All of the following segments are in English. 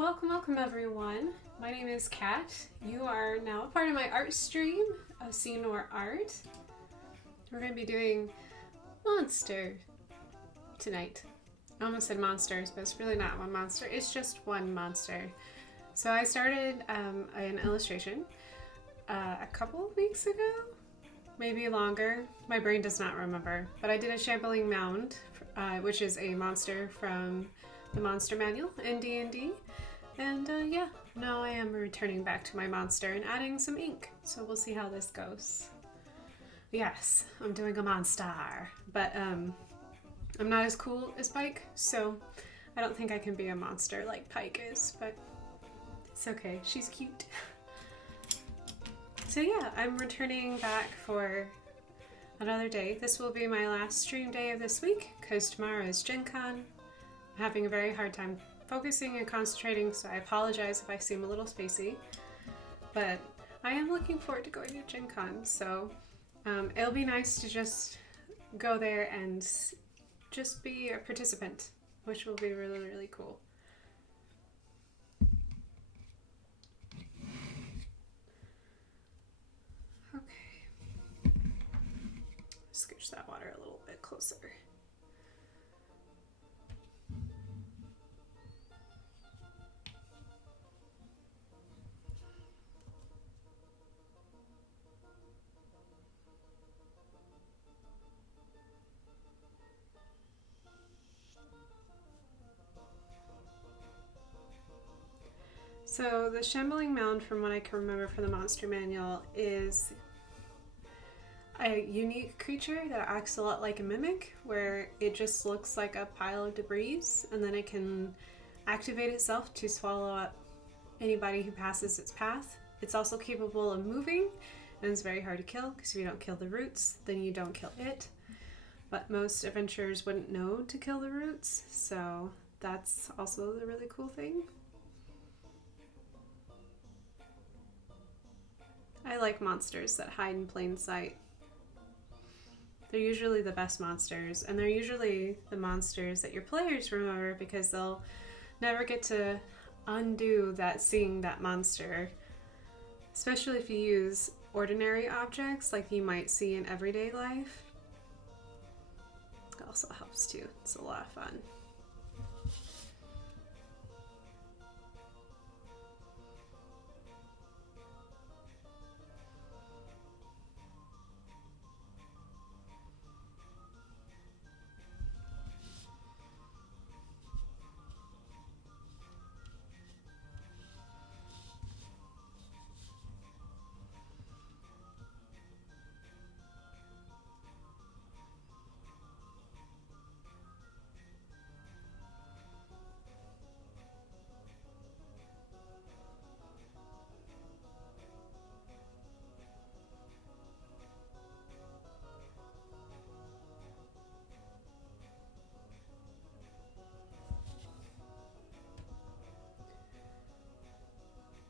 Welcome everyone. My name is Kat. You are now a part of my art stream of Senior Art. We're going to be doing Monster tonight. I almost said monsters, but it's really not one monster. It's just one monster. So I started an illustration a couple of weeks ago, maybe longer. My brain does not remember. But I did a Shambling Mound, which is a monster from the monster manual in D&D. And yeah, now I am returning back to my monster and adding some ink. So we'll see how this goes. Yes, I'm doing a monster, but I'm not as cool as Pike, so I don't think I can be a monster like Pike is, but it's okay. She's cute. So yeah, I'm returning back for another day. This will be my last stream day of this week because tomorrow is Gen Con. I'm having a very hard time focusing and concentrating, so I apologize if I seem a little spacey, but I am looking forward to going to Gen Con, so it'll be nice to just go there and just be a participant, which will be really, really cool. Okay. Scooch that water a little bit closer. So the Shambling Mound, from what I can remember from the Monster Manual, is a unique creature that acts a lot like a mimic, where it just looks like a pile of debris, and then it can activate itself to swallow up anybody who passes its path. It's also capable of moving, and it's very hard to kill, because if you don't kill the roots, then you don't kill it. But most adventurers wouldn't know to kill the roots, so that's also the really cool thing. I like monsters that hide in plain sight. They're usually the best monsters, and they're usually the monsters that your players remember because they'll never get to undo that seeing that monster. Especially if you use ordinary objects like you might see in everyday life. It also helps too. It's a lot of fun.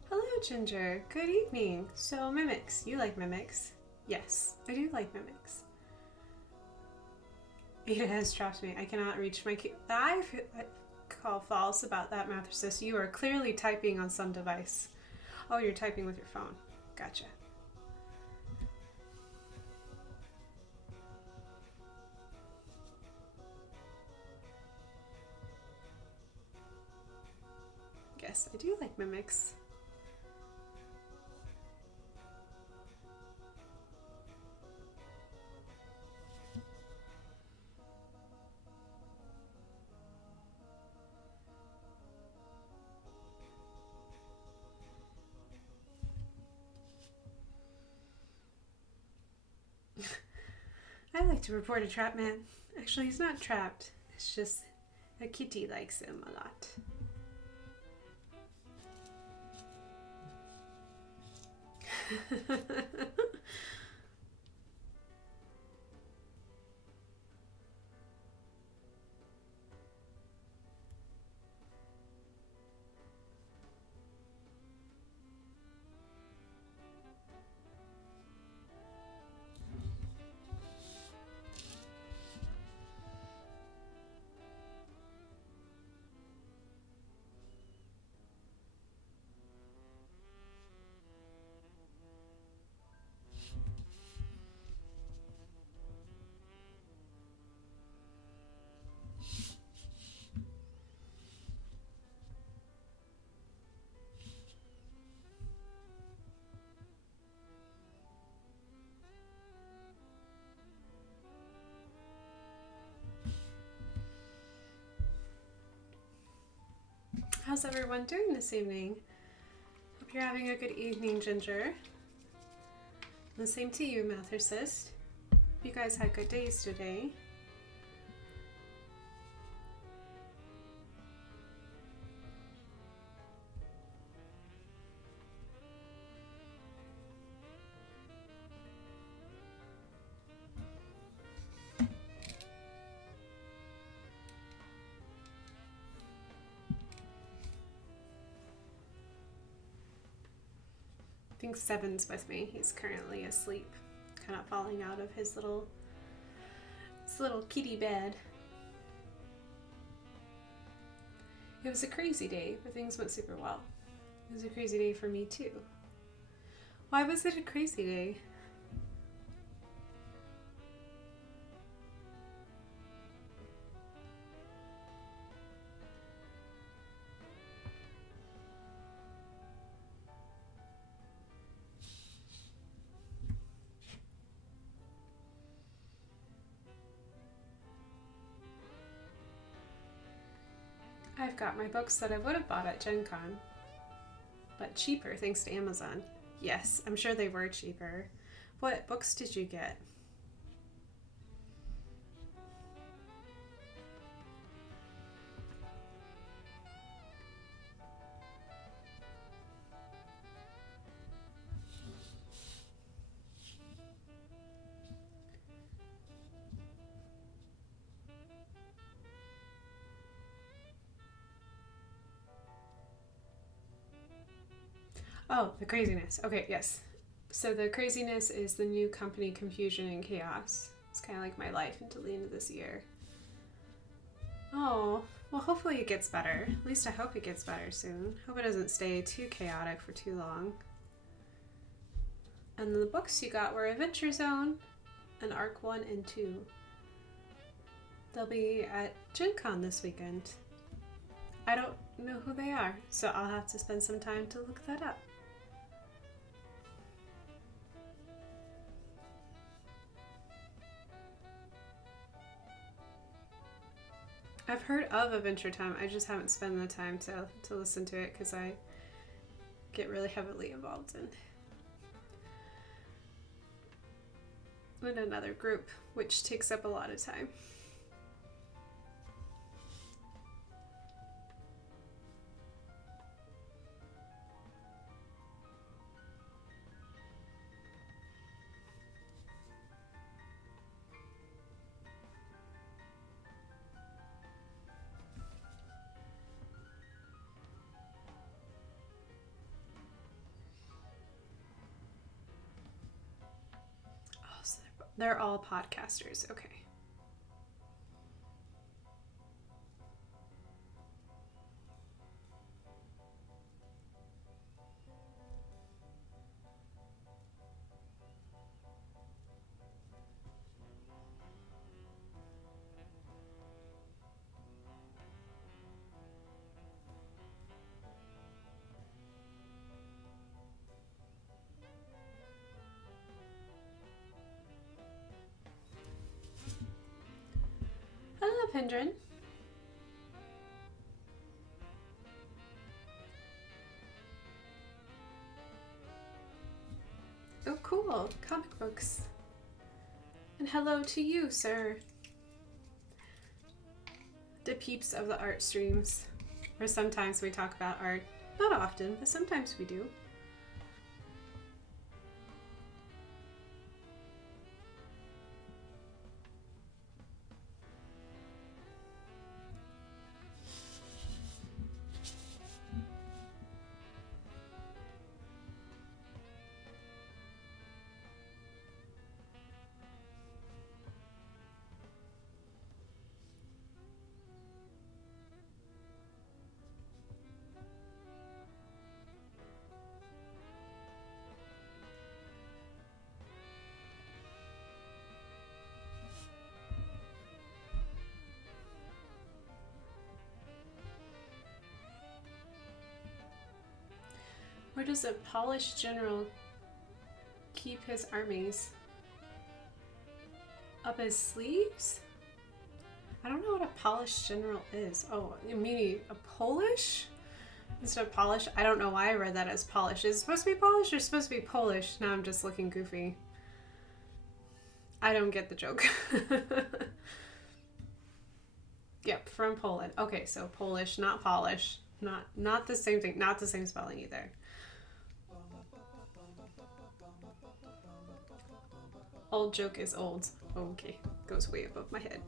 Hello, Ginger. Good evening. So, mimics. You like mimics? Yes, I do like mimics. It has trapped me. I cannot reach my key. I call false about that, Mathesis. You are clearly typing on some device. Oh, you're typing with your phone. Gotcha. Yes, I do like mimics. I like to report a trap man. Actually, he's not trapped. It's just a kitty likes him a lot. How's everyone doing this evening? Hope you're having a good evening, Ginger. And the same to you, Mathercist. You guys had good days today. I think Seven's with me. He's currently asleep, kind of falling out of his little kitty bed. It was a crazy day, but things went super well. It was a crazy day for me too. Why was it a crazy day? I've got my books that I would have bought at Gen Con, but cheaper thanks to Amazon. Yes, I'm sure they were cheaper. What books did you get? Oh, the craziness. Okay, yes. So the craziness is the new company Confusion and Chaos. It's kind of like my life until the end of this year. Oh, well, hopefully it gets better. At least I hope it gets better soon. Hope it doesn't stay too chaotic for too long. And the books you got were Adventure Zone and Arc 1 and 2. They'll be at Gen Con this weekend. I don't know who they are, so I'll have to spend some time to look that up. I've heard of Adventure Time. I just haven't spent the time to listen to it because I get really heavily involved in another group, which takes up a lot of time. They're all podcasters. Okay. Hello, Pendrin. Oh, cool. Comic books. And hello to you, sir. The peeps of the art streams. Where sometimes we talk about art. Not often, but sometimes we do. Where does a polished general keep his armies? Up his sleeves? I don't know what a polished general is. Oh, you mean a Polish? instead of polish. I don't know why I read that as polish. Is it supposed to be polish or supposed to be Polish? Now I'm just looking goofy. I don't get the joke. Yep, from Poland. Okay, so Polish, not polish. Not the same thing. Not the same spelling either. Old joke is old. Okay, goes way above my head.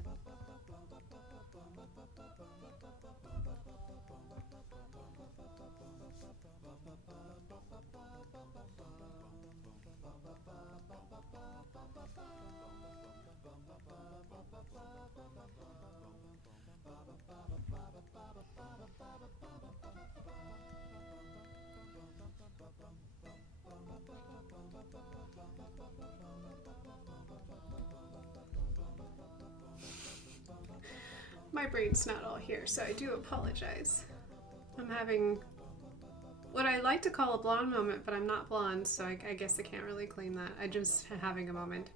My brain's not all here, so I do apologize. I'm having what I like to call a blonde moment, but I'm not blonde, so I guess I can't really claim that. I'm just having a moment.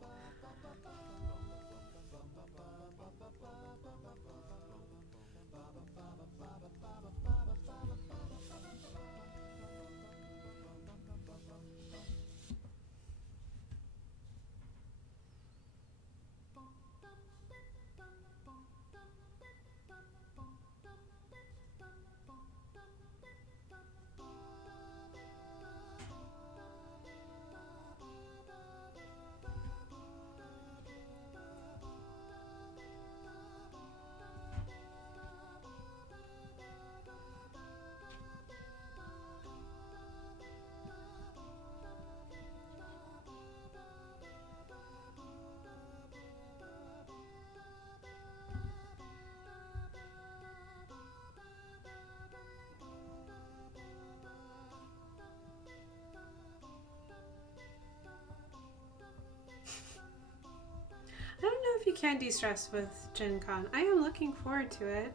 I don't know if you can de-stress with Gen Con. I am looking forward to it.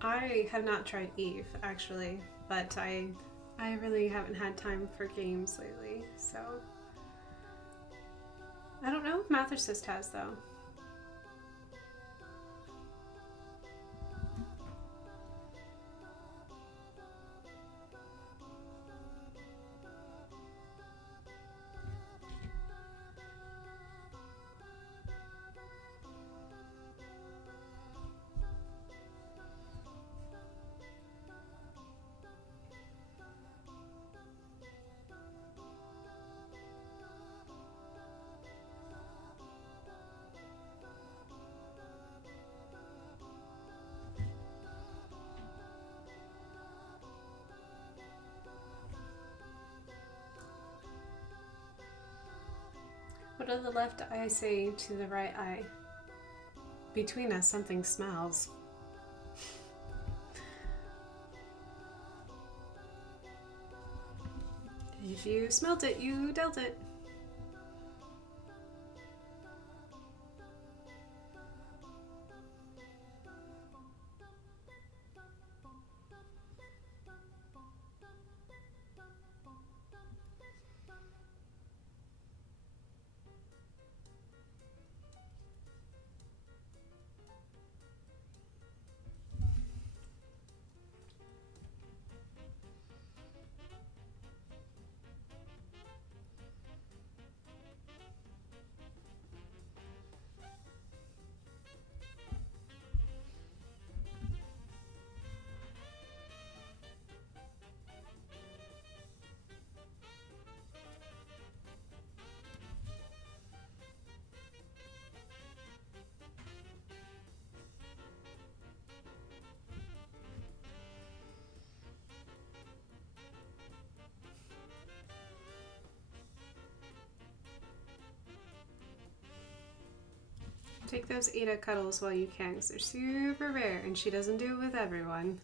I have not tried Eve, actually, but I really haven't had time for games lately, so... I don't know if Mathersist has, though. What does the left eye say to the right eye? Between us, something smells. If you smelt it, you dealt it. Take those Ada cuddles while you can, because they're super rare, and she doesn't do it with everyone.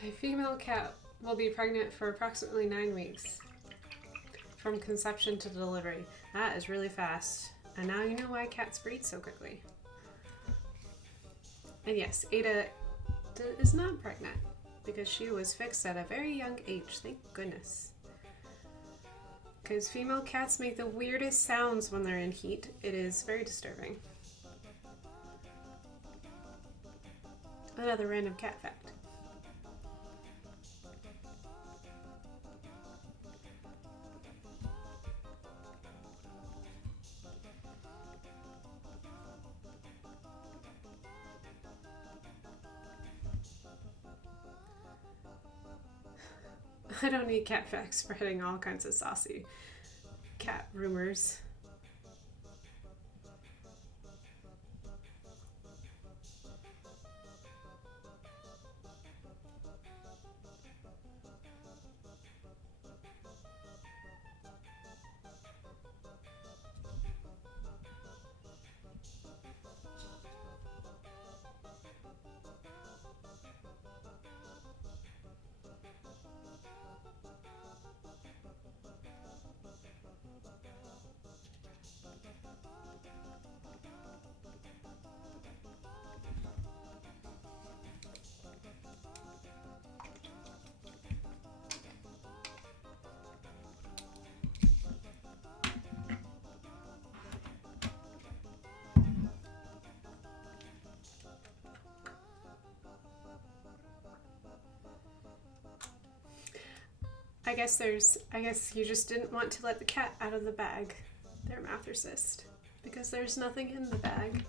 A female cat will be pregnant for approximately 9 weeks from conception to delivery. That is really fast. And now you know why cats breed so quickly. And yes, Ada is not pregnant because she was fixed at a very young age. Thank goodness. Because female cats make the weirdest sounds when they're in heat. It is very disturbing. Another random cat fact. I don't need cat facts spreading all kinds of saucy cat rumors. I guess you just didn't want to let the cat out of the bag, their mathorcist, because there's nothing in the bag.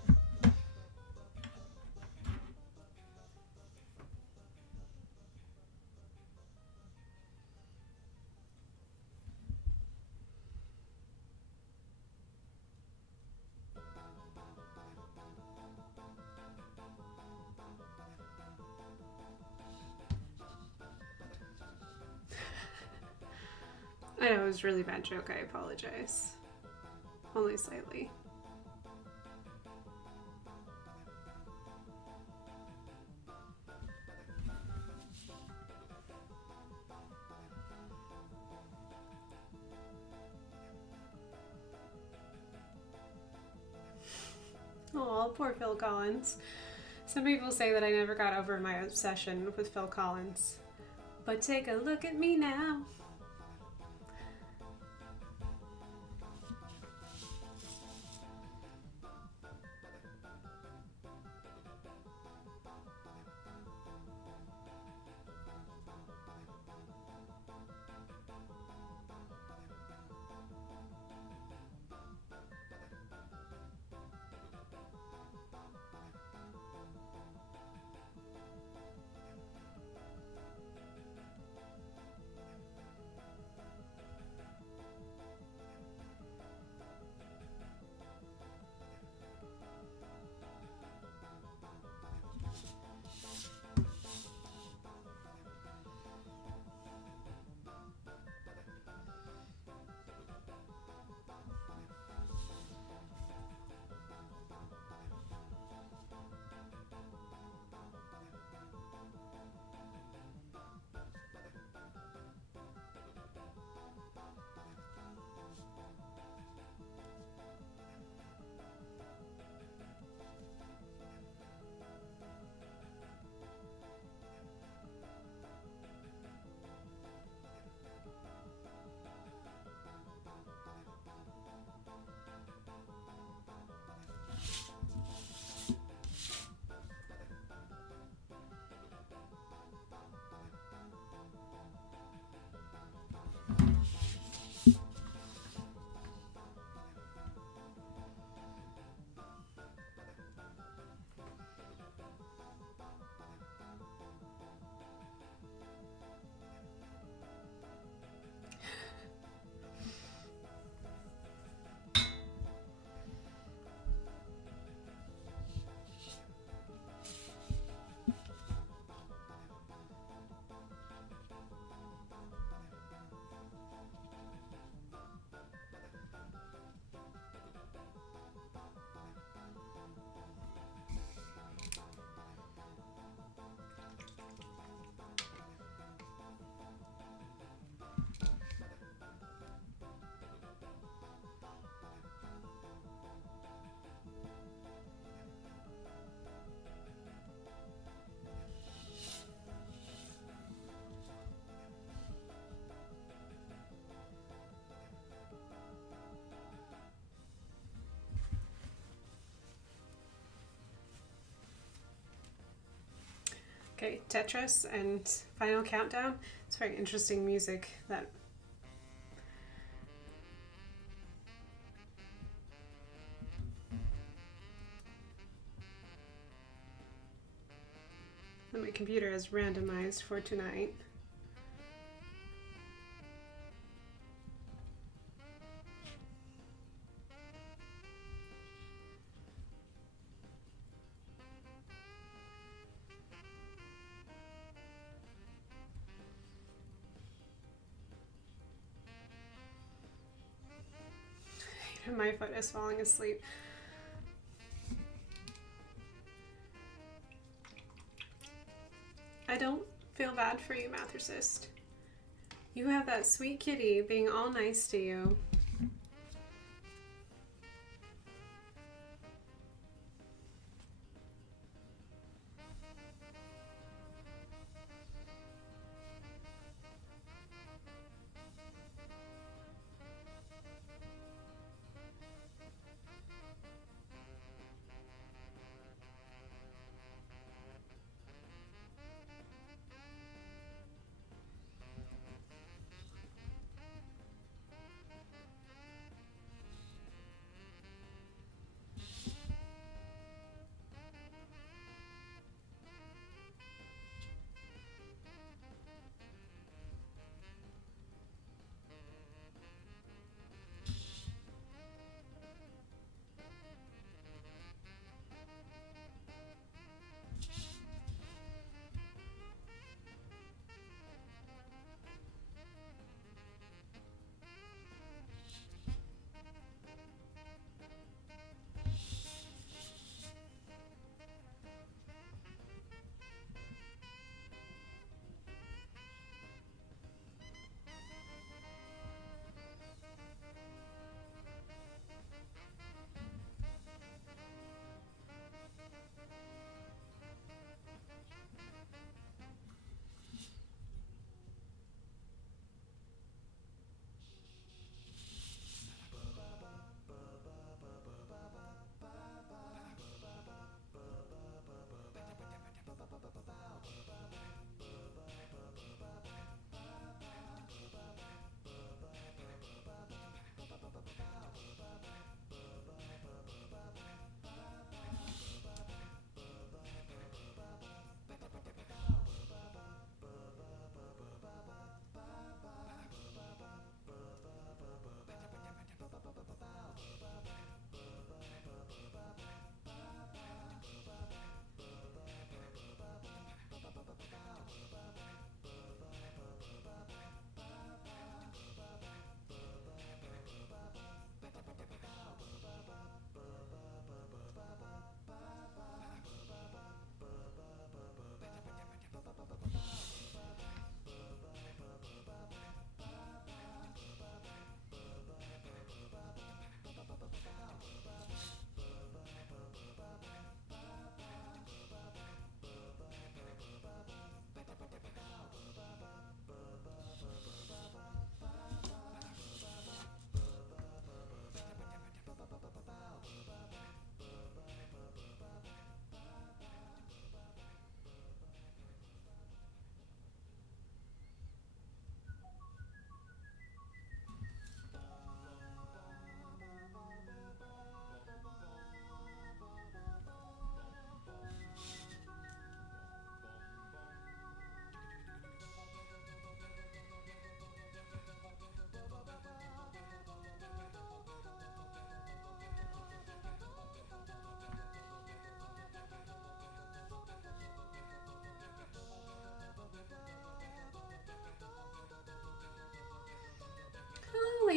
I know it was a really bad joke. I apologize. Only slightly. Oh, poor Phil Collins. Some people say that I never got over my obsession with Phil Collins. But take a look at me now. Okay, Tetris and Final Countdown. It's very interesting music that my computer has randomized for tonight. My foot is falling asleep. I don't feel bad for you, Mathercist. You have that sweet kitty being all nice to you.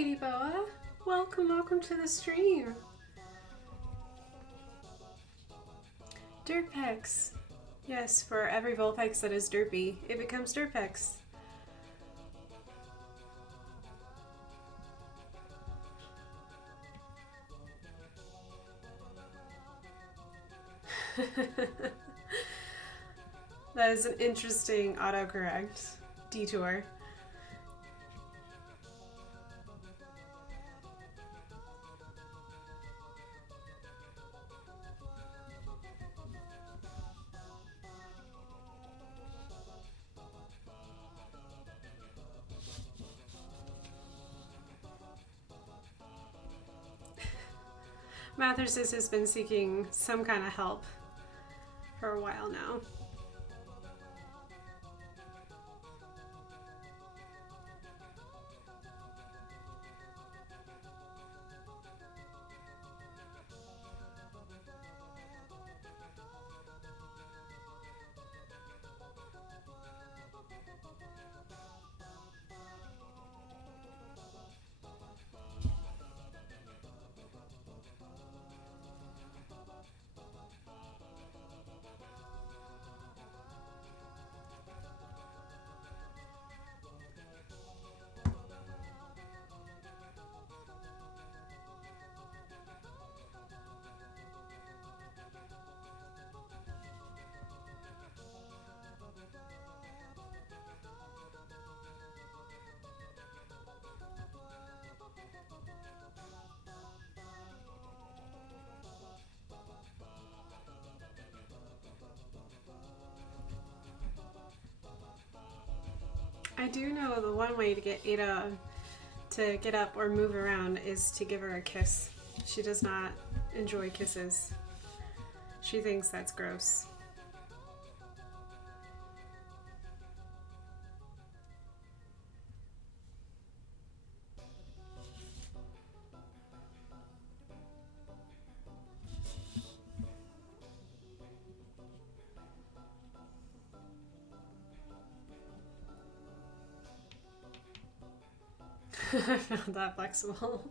Lady Boa. Welcome to the stream. Dirtpex. Yes, for every Vulpix that is derpy, it becomes Dirtpex. That is an interesting autocorrect detour. Mathersis has been seeking some kind of help for a while now. I do know the one way to get Ada to get up or move around is to give her a kiss. She does not enjoy kisses. She thinks that's gross. I found that flexible.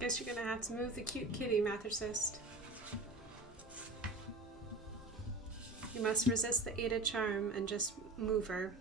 Guess you're gonna have to move the cute kitty, Mathercyst. You must resist the Ada charm and just move her.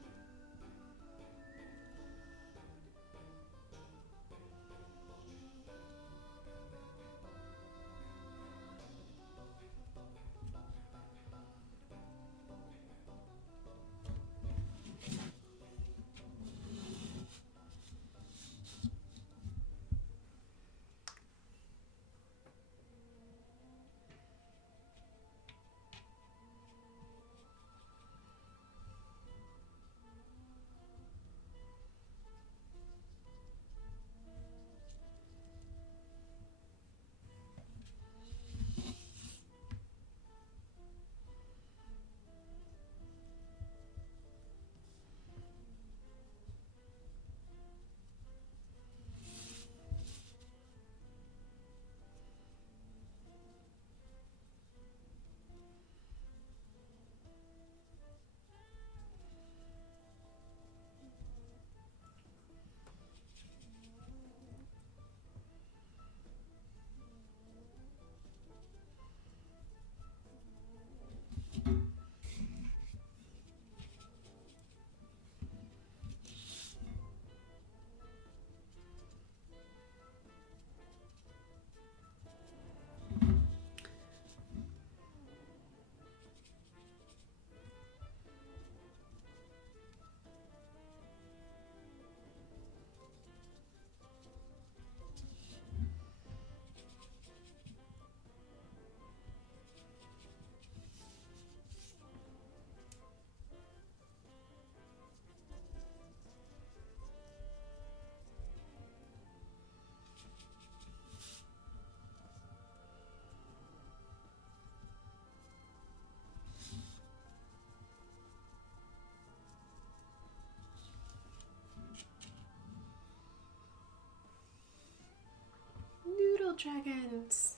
purple dragons.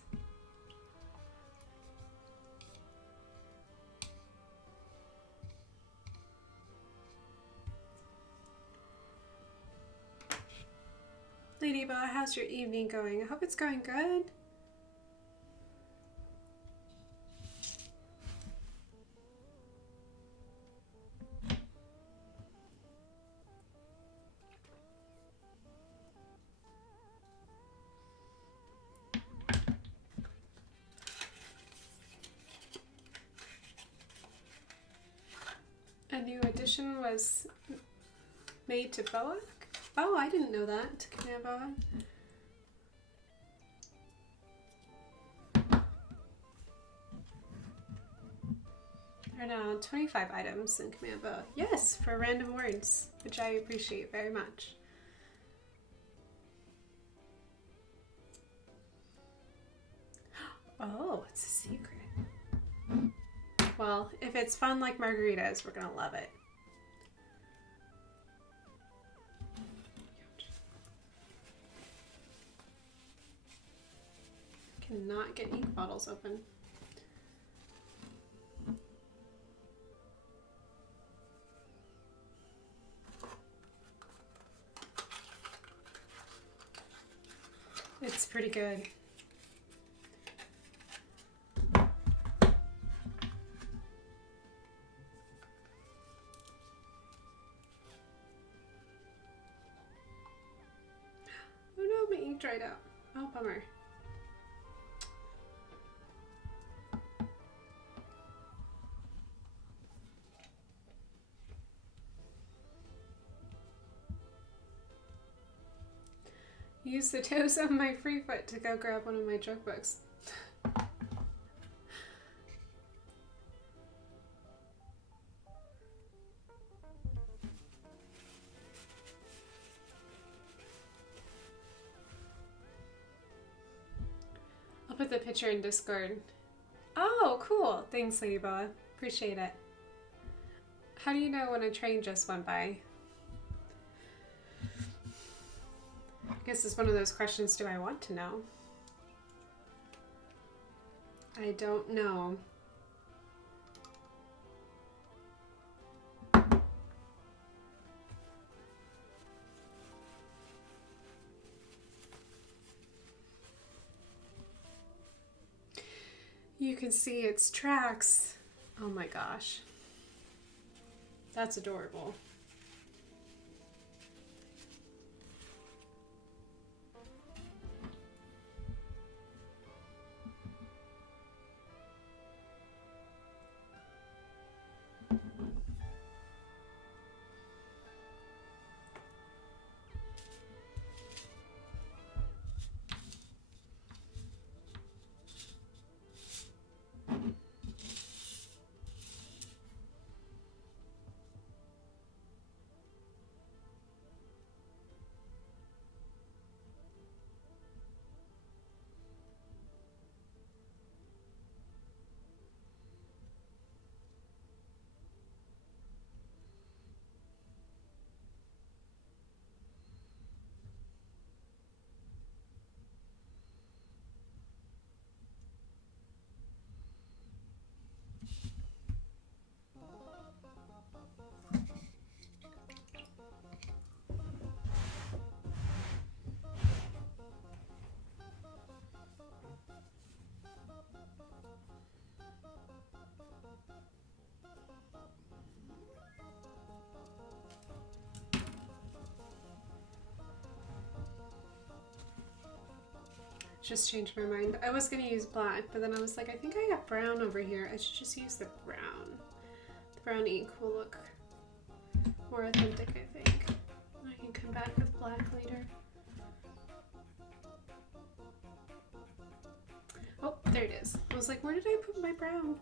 Ladybug, how's your evening going? I hope it's going good. A new addition was made to Boa? Oh, I didn't know that. To Command Boa. There are now 25 items in Command Boa. Yes, for random words, which I appreciate very much. Oh, it's a secret. Well, if it's fun like margaritas, we're gonna love it. Cannot get ink bottles open. It's pretty good. Oh no, my ink dried out. Oh, bummer. Use the toes of my free foot to go grab one of my joke books. I'll put the picture in Discord. Oh, cool. Thanks, Ladybug. Appreciate it. How do you know when a train just went by? I guess it's one of those questions, do I want to know? I don't know. You can see its tracks. Oh my gosh. That's adorable. Just changed my mind. I was gonna use black, but then I was like, I think I got brown over here. I should just use the brown. The brown ink will look more authentic, I think. I can come back with black later. Oh, there it is. I was like, where did I put my brown?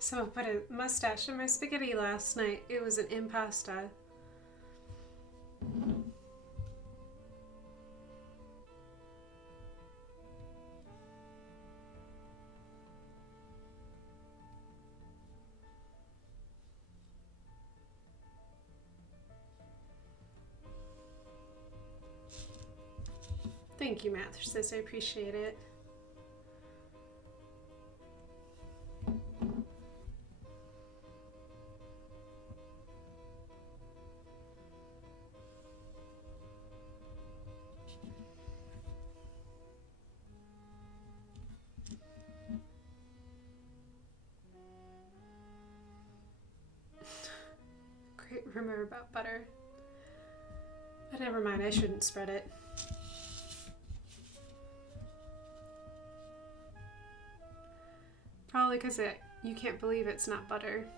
So I put a mustache in my spaghetti last night. It was an impasta. Thank you, Mattresses. I appreciate it. Great rumor about butter. But never mind, I shouldn't spread it. Probably because you can't believe it's not butter.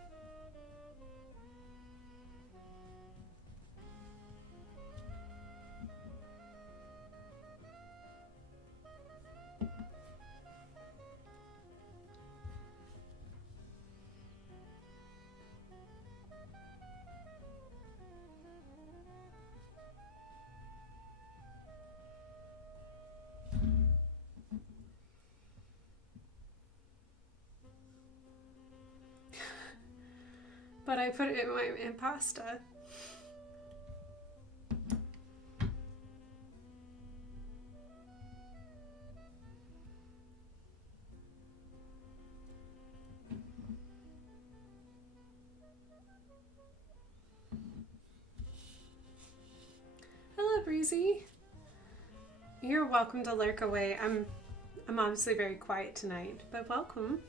But I put it in my pasta. Hello, Breezy. You're welcome to lurk away. I'm obviously very quiet tonight, but welcome.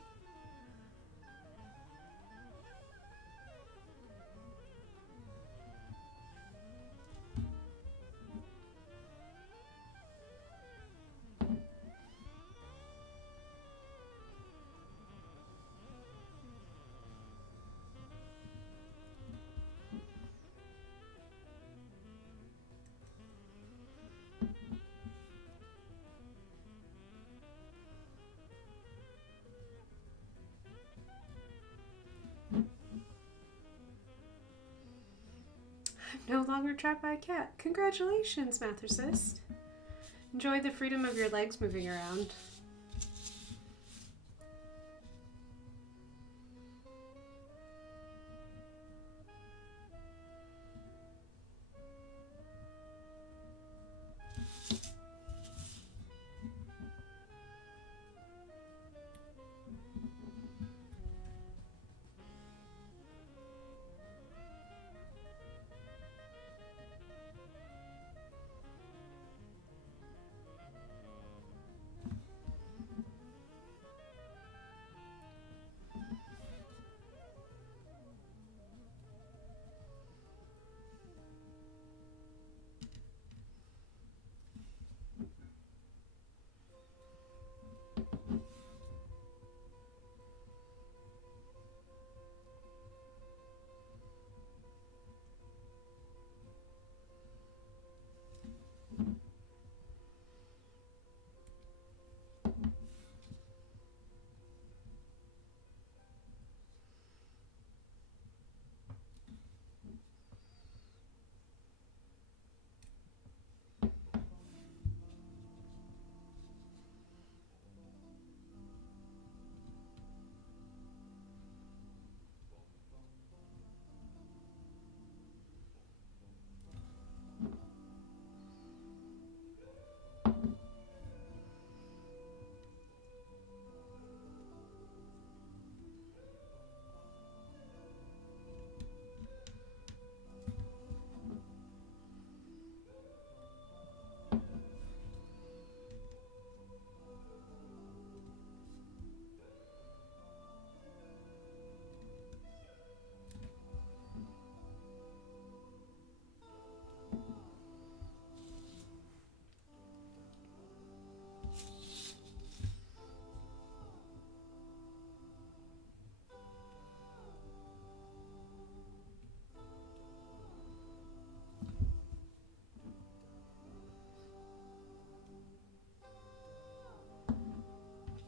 No longer trapped by a cat. Congratulations, Mattresist. Enjoy the freedom of your legs moving around.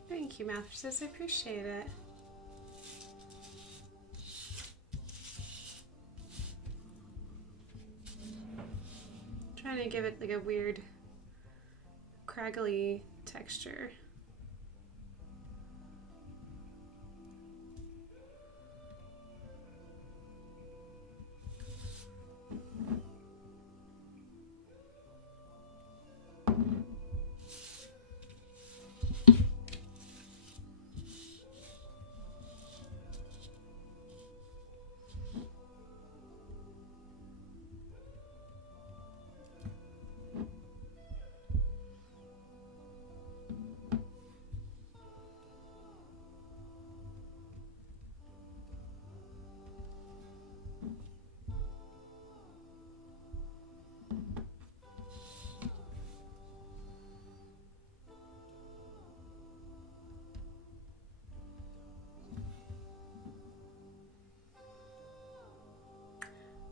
Thank you, Mattresses. I appreciate it. trying to give it like a weird craggly texture.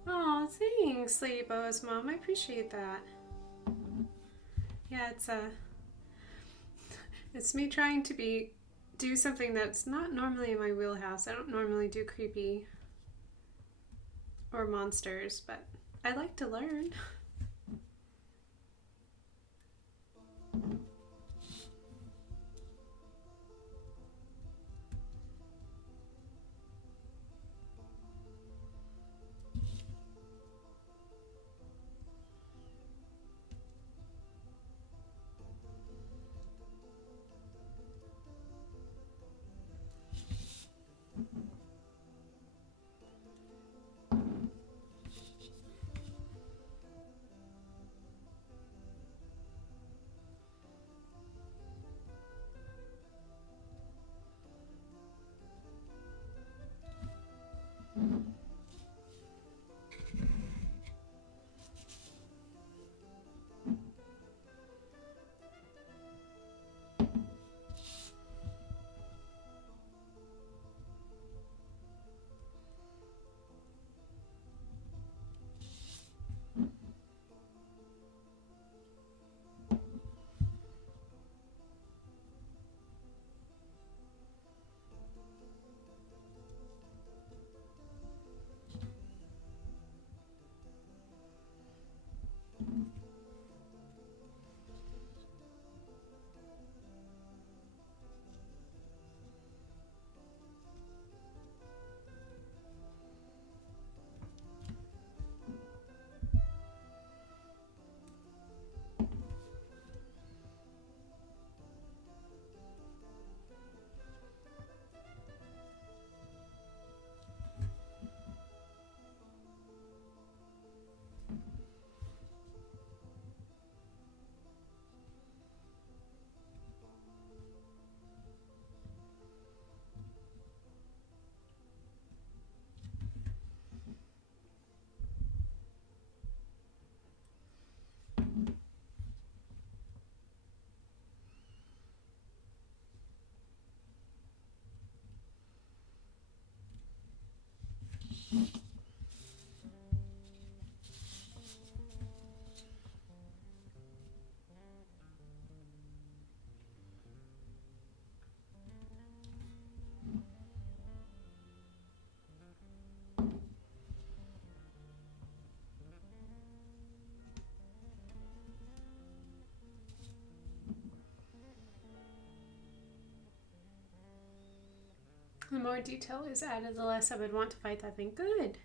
Oh, thanks, Sleepo's mom. I appreciate that. Yeah, it's me trying to do something that's not normally in my wheelhouse. I don't normally do creepy or monsters, but I like to learn. The more detail is added, the less I would want to fight that thing. Good.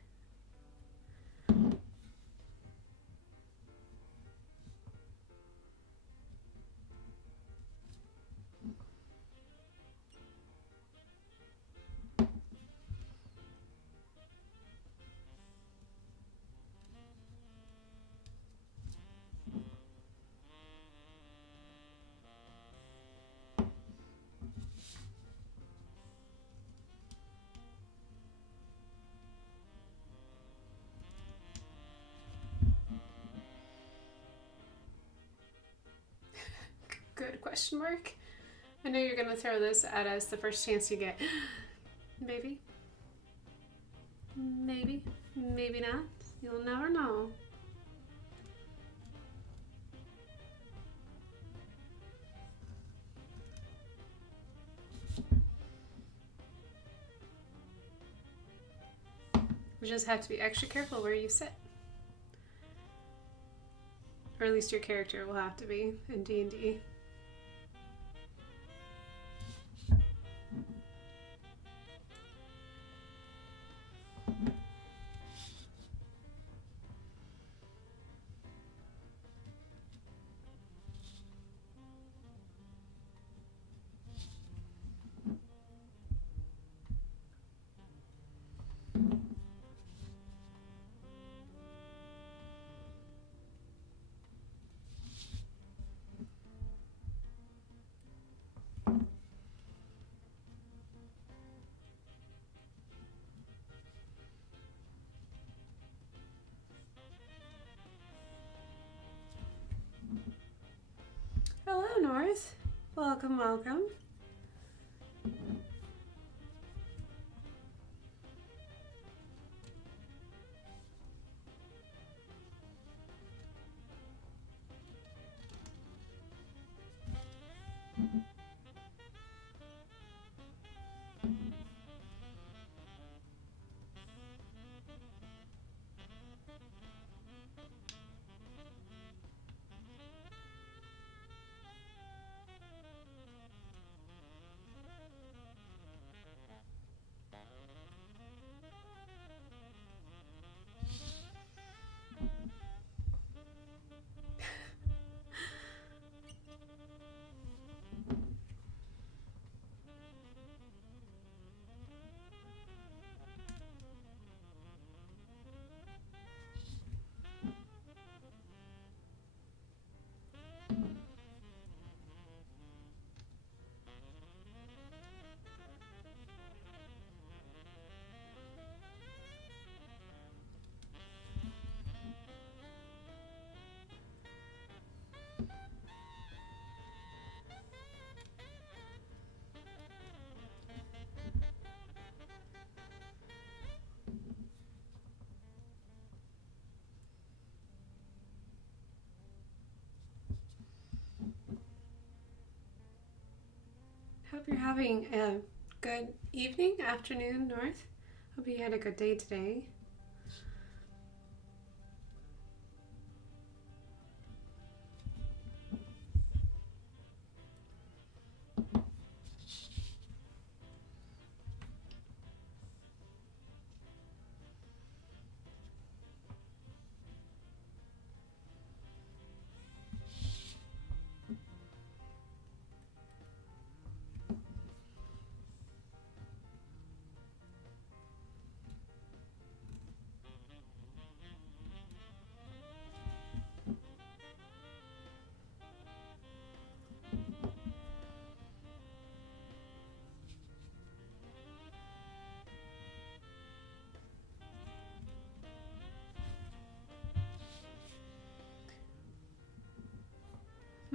Good question mark. I know you're gonna throw this at us the first chance you get. Maybe. Maybe. Maybe not. You'll never know. You just have to be extra careful where you sit. Or or at least your character will have to be in D&D. Hello, North. Welcome, welcome. Hope you're having a good evening, afternoon, North. Hope you had a good day today.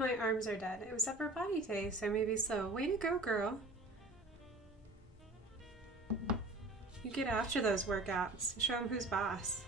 My arms are dead. It was upper body day, so maybe so. Way to go, girl. You get after those workouts. Show them who's boss.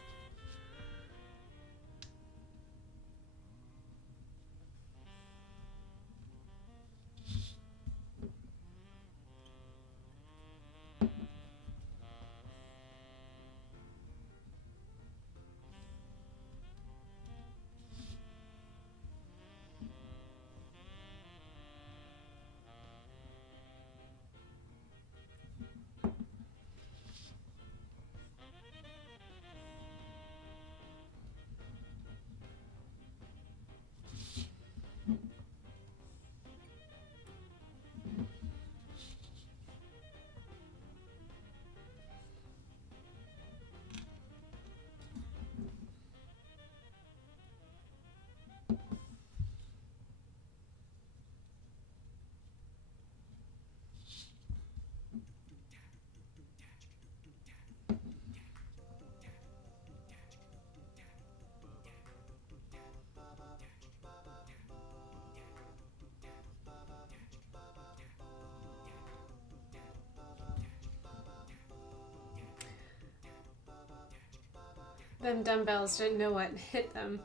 Them dumbbells didn't know what hit them.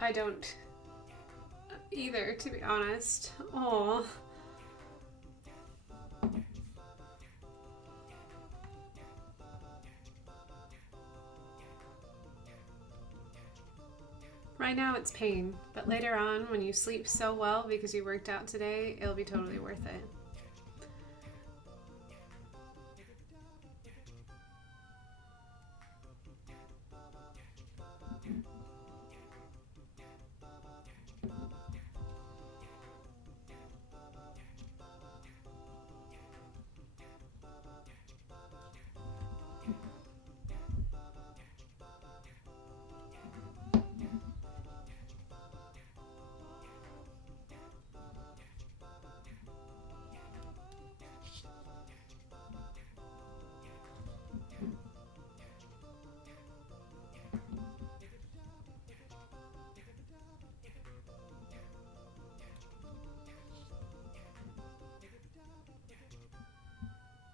I don't either, to be honest. Aw. Right now it's pain, but later on when you sleep so well because you worked out today, it'll be totally worth it.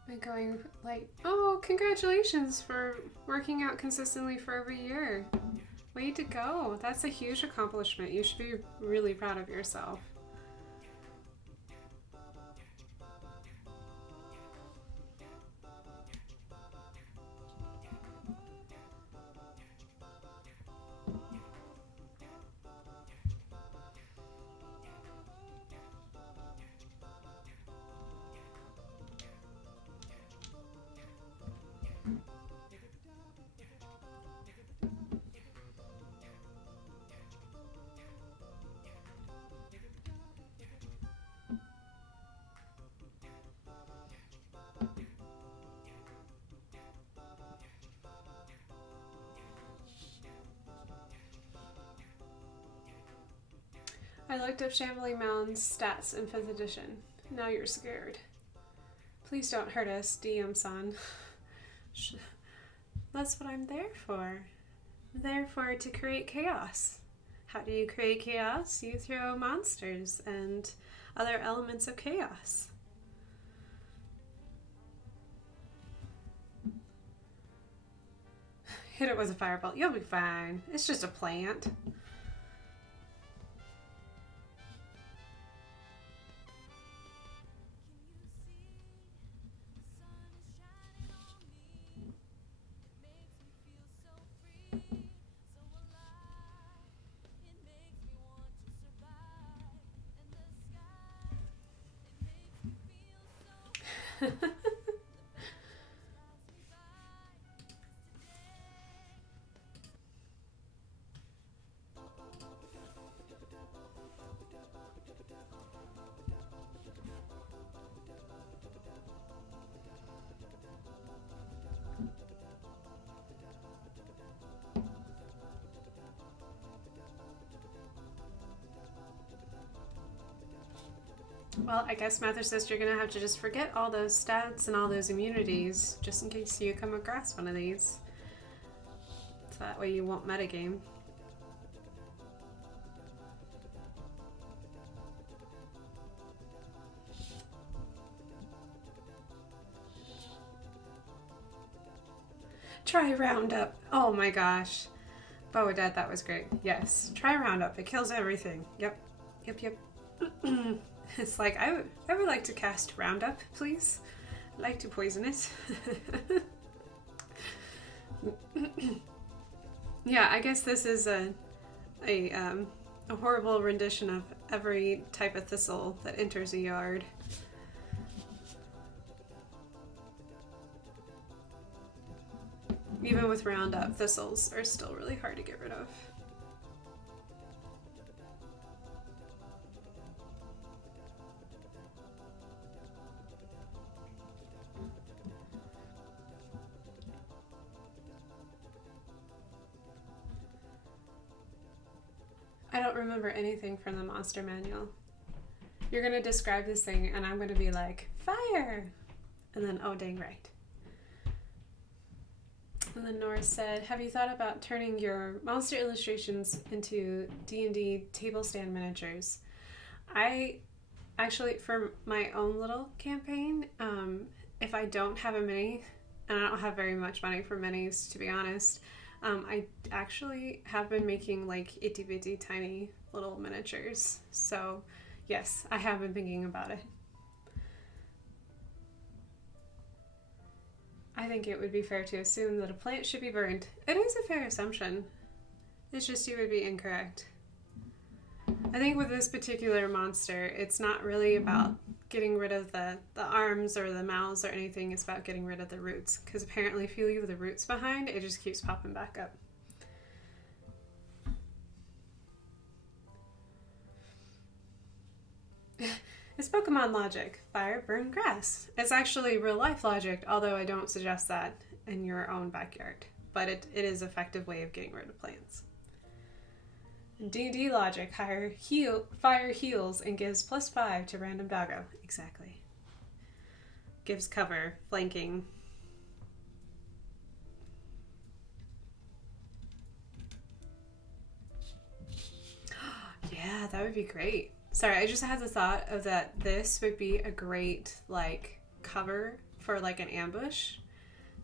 Been going like, oh, congratulations for working out consistently for over a year. Way to go. That's a huge accomplishment. You should be really proud of yourself. I looked up Shambling Mound's stats in 5th edition. Now you're scared. Please don't hurt us, DM-san. That's what I'm there for. I'm there for to create chaos. How do you create chaos? You throw monsters and other elements of chaos. Hit it with a fireball. You'll be fine. It's just a plant. Well, I guess Mather says you're going to have to just forget all those stats and all those immunities, just in case you come across one of these. So that way you won't metagame. Try Roundup. Oh my gosh. Boadette, that was great. Yes. Try Roundup. It kills everything. Yep. Yep. It's like, I would like to cast Roundup, please. I'd like to poison it. Yeah, I guess this is a horrible rendition of every type of thistle that enters a yard. Even with Roundup, thistles are still really hard to get rid of. I don't remember anything from the monster manual. You're going to describe this thing and I'm going to be like, fire! And then, oh dang right. And then Nora said, have you thought about turning your monster illustrations into D&D table stand miniatures? I actually, for my own little campaign, if I don't have a mini, and I don't have very much money for minis to be honest, I actually have been making like itty bitty tiny little miniatures. So yes, I have been thinking about it. I think it would be fair to assume that a plant should be burned. It is a fair assumption. It's just you would be incorrect. I think with this particular monster, it's not really about getting rid of the arms or the mouths or anything. It's about getting rid of the roots. Because apparently if you leave the roots behind, it just keeps popping back up. It's Pokemon logic. Fire, burn, grass. It's actually real life logic, although I don't suggest that in your own backyard. But it is an effective way of getting rid of plants. D&D logic, fire heals and gives +5 to random doggo. Exactly. Gives cover, flanking. Yeah, that would be great. Sorry, I just had the thought of that this would be a great, like, cover for, like, an ambush.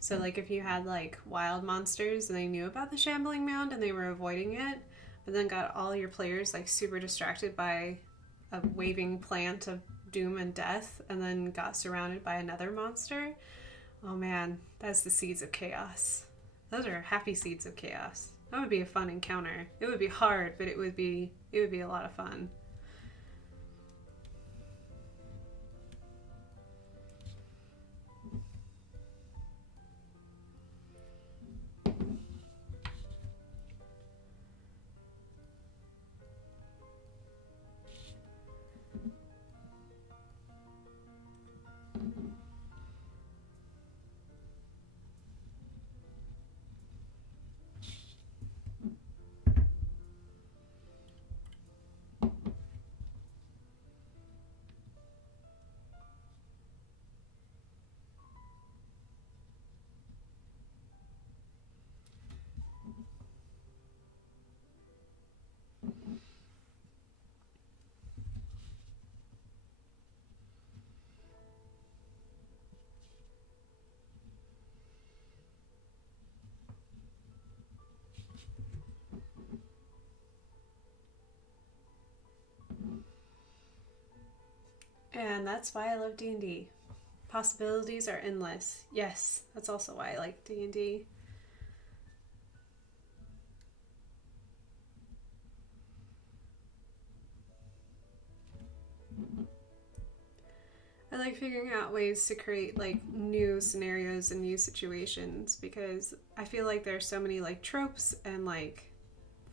So, like, if you had, like, wild monsters and they knew about the Shambling Mound and they were avoiding it, but then got all your players, like, super distracted by a waving plant of doom and death and then got surrounded by another monster. Oh, man, that's the seeds of chaos. Those are happy seeds of chaos. That would be a fun encounter. It would be hard, but it would be a lot of fun. And that's why I love D&D. Possibilities are endless. Yes, that's also why I like D&D. I like figuring out ways to create, like, new scenarios and new situations because I feel like there's so many, like, tropes and, like,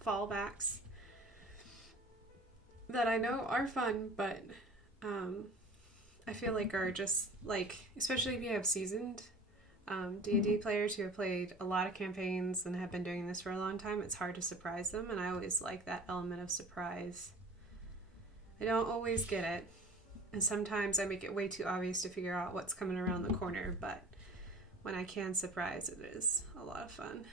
fallbacks that I know are fun, but I feel like are just, like, especially if you have seasoned D&D players who have played a lot of campaigns and have been doing this for a long time, it's hard to surprise them, and I always like that element of surprise. I don't always get it, and sometimes I make it way too obvious to figure out what's coming around the corner, but when I can surprise, it is a lot of fun.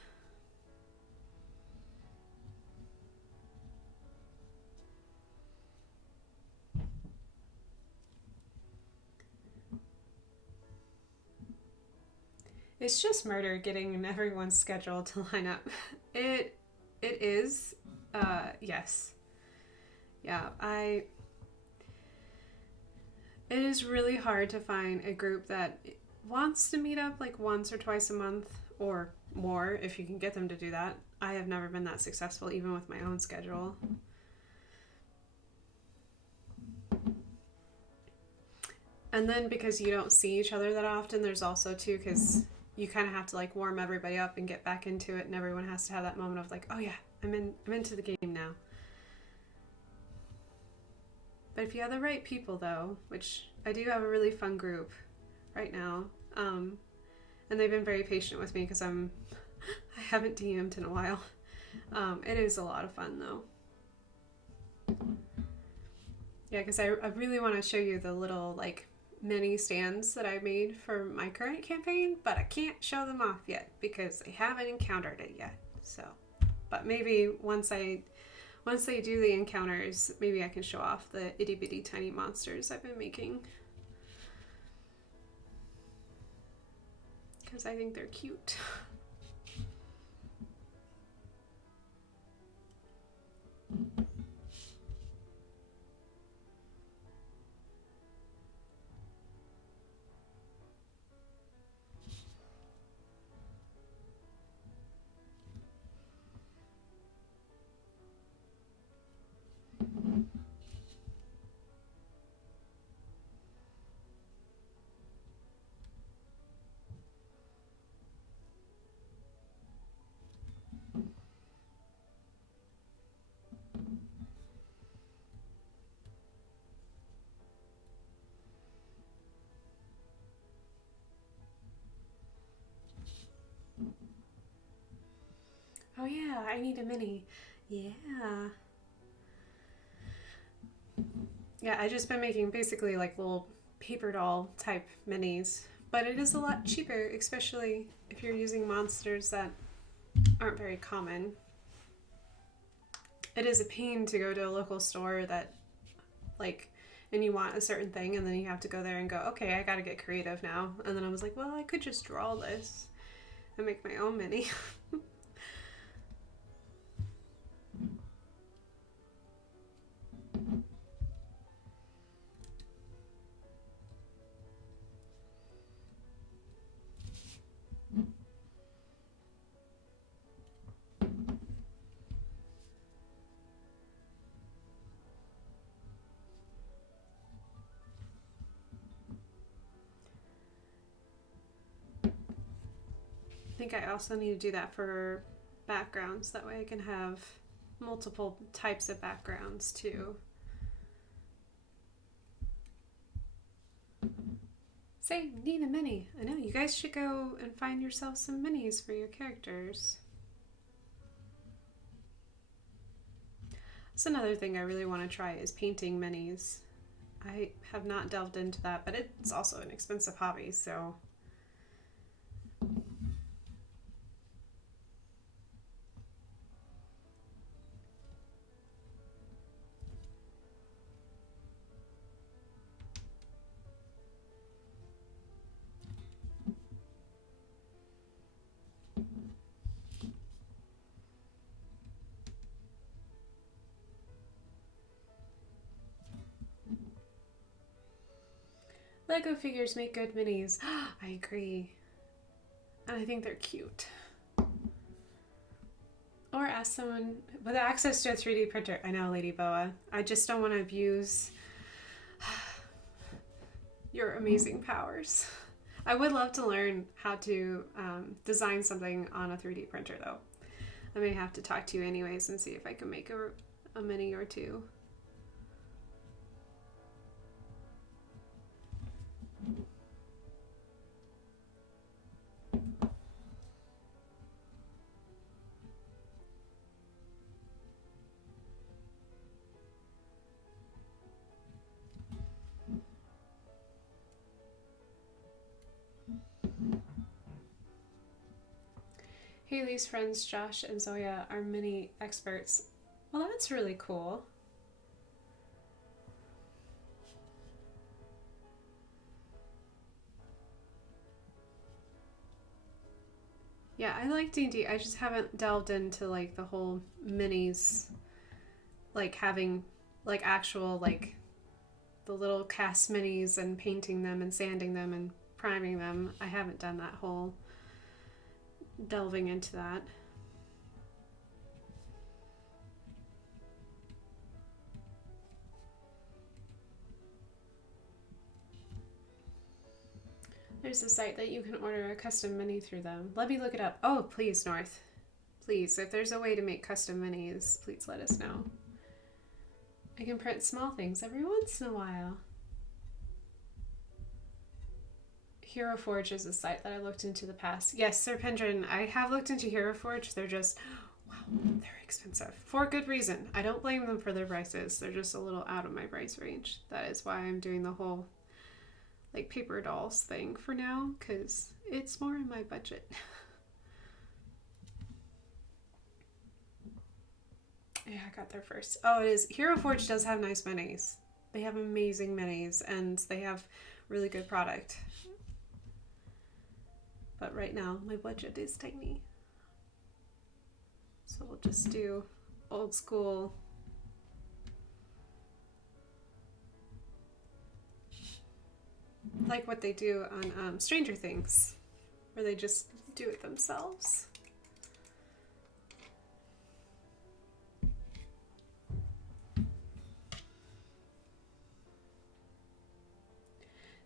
It's just murder getting everyone's schedule to line up. It is, yes. Yeah, it is really hard to find a group that wants to meet up like once or twice a month or more if you can get them to do that. I have never been that successful even with my own schedule. And then because you don't see each other that often, there's also too, because you kind of have to like warm everybody up and get back into it, and everyone has to have that moment of like, oh yeah, I'm into the game now. But if you have the right people though, which I do have a really fun group right now, and they've been very patient with me because I haven't DM'd in a while. It is a lot of fun though. Yeah, because I really want to show you the little like mini stands that I made for my current campaign, but I can't show them off yet because I haven't encountered it yet. So, but maybe once they do the encounters, maybe I can show off the itty bitty tiny monsters I've been making. Because I think they're cute. Oh yeah, I need a mini. Yeah. Yeah, I just been making basically like little paper doll type minis, but it is a lot cheaper, especially if you're using monsters that aren't very common. It is a pain to go to a local store that like and you want a certain thing and then you have to go there and go, okay, I gotta get creative now. And then I was like, well, I could just draw this and make my own mini. I think I also need to do that for backgrounds. That way I can have multiple types of backgrounds too. Say, need a mini. I know, you guys should go and find yourself some minis for your characters. That's another thing I really want to try is painting minis. I have not delved into that, but it's also an expensive hobby, so... Lego figures make good minis. I agree. And I think they're cute. Or ask someone with access to a 3D printer. I know, Lady Boa. I just don't want to abuse your amazing powers. I would love to learn how to design something on a 3D printer, though. I may have to talk to you anyways and see if I can make a mini or two. Haley's friends Josh and Zoya are mini experts. Well, that's really cool. Yeah, I like D&D. I just haven't delved into like the whole minis, like having like actual like the little cast minis and painting them and sanding them and priming them. I haven't done that whole delving into that. There's a site that you can order a custom mini through them. Let me look it up. Oh, please, North. Please, if there's a way to make custom minis, please let us know. I can print small things every once in a while. Hero Forge is a site that I looked into the past. Yes, Sir Pendrin, I have looked into Hero Forge. They're just, wow, they're expensive. For good reason. I don't blame them for their prices. They're just a little out of my price range. That is why I'm doing the whole like paper dolls thing for now, because it's more in my budget. Yeah, I got there first. Oh, it is. Hero Forge does have nice minis. They have amazing minis, and they have really good product. But right now, my budget is tiny. So we'll just do old school. Like what they do on Stranger Things, where they just do it themselves.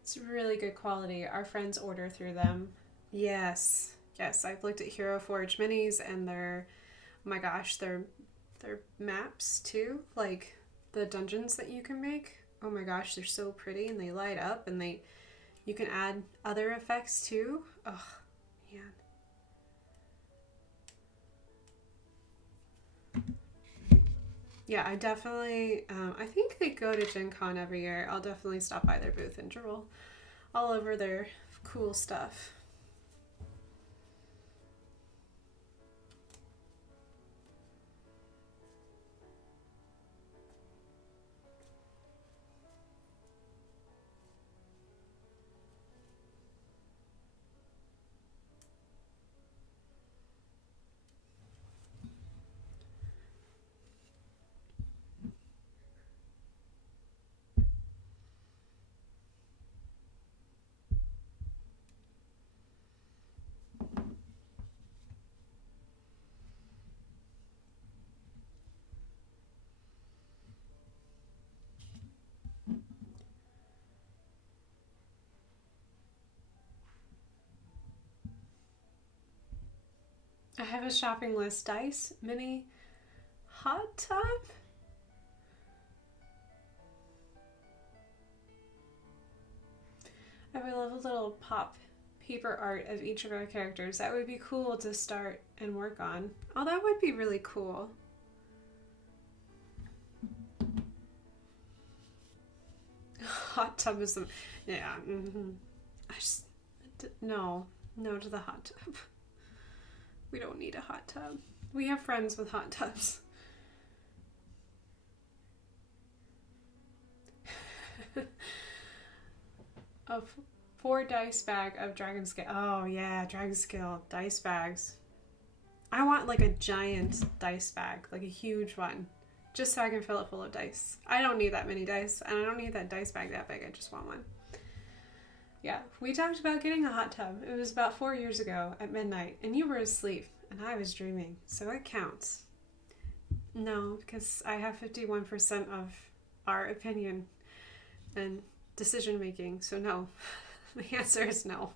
It's really good quality. Our friends order through them. Yes, yes, I've looked at Hero Forge minis and they're, oh my gosh, they're maps too, like the dungeons that you can make. Oh my gosh, they're so pretty and they light up and you can add other effects too. Oh, man. Yeah, I definitely, I think they go to Gen Con every year. I'll definitely stop by their booth and drool all over their cool stuff. I have a shopping list dice mini hot tub. I would love a little pop paper art of each of our characters. That would be cool to start and work on. Oh, that would be really cool. Hot tub is the, yeah. I just, no to the hot tub. We don't need a hot tub. We have friends with hot tubs. A 4 dice bag of dragon scale. Oh yeah, dragon scale dice bags. I want like a giant dice bag, like a huge one, just so I can fill it full of dice. I don't need that many dice, and I don't need that dice bag that big. I just want one. Yeah, we talked about getting a hot tub. It was about 4 years ago at midnight, and you were asleep, and I was dreaming, so it counts. No, because I have 51% of our opinion and decision making, so no. The answer is no.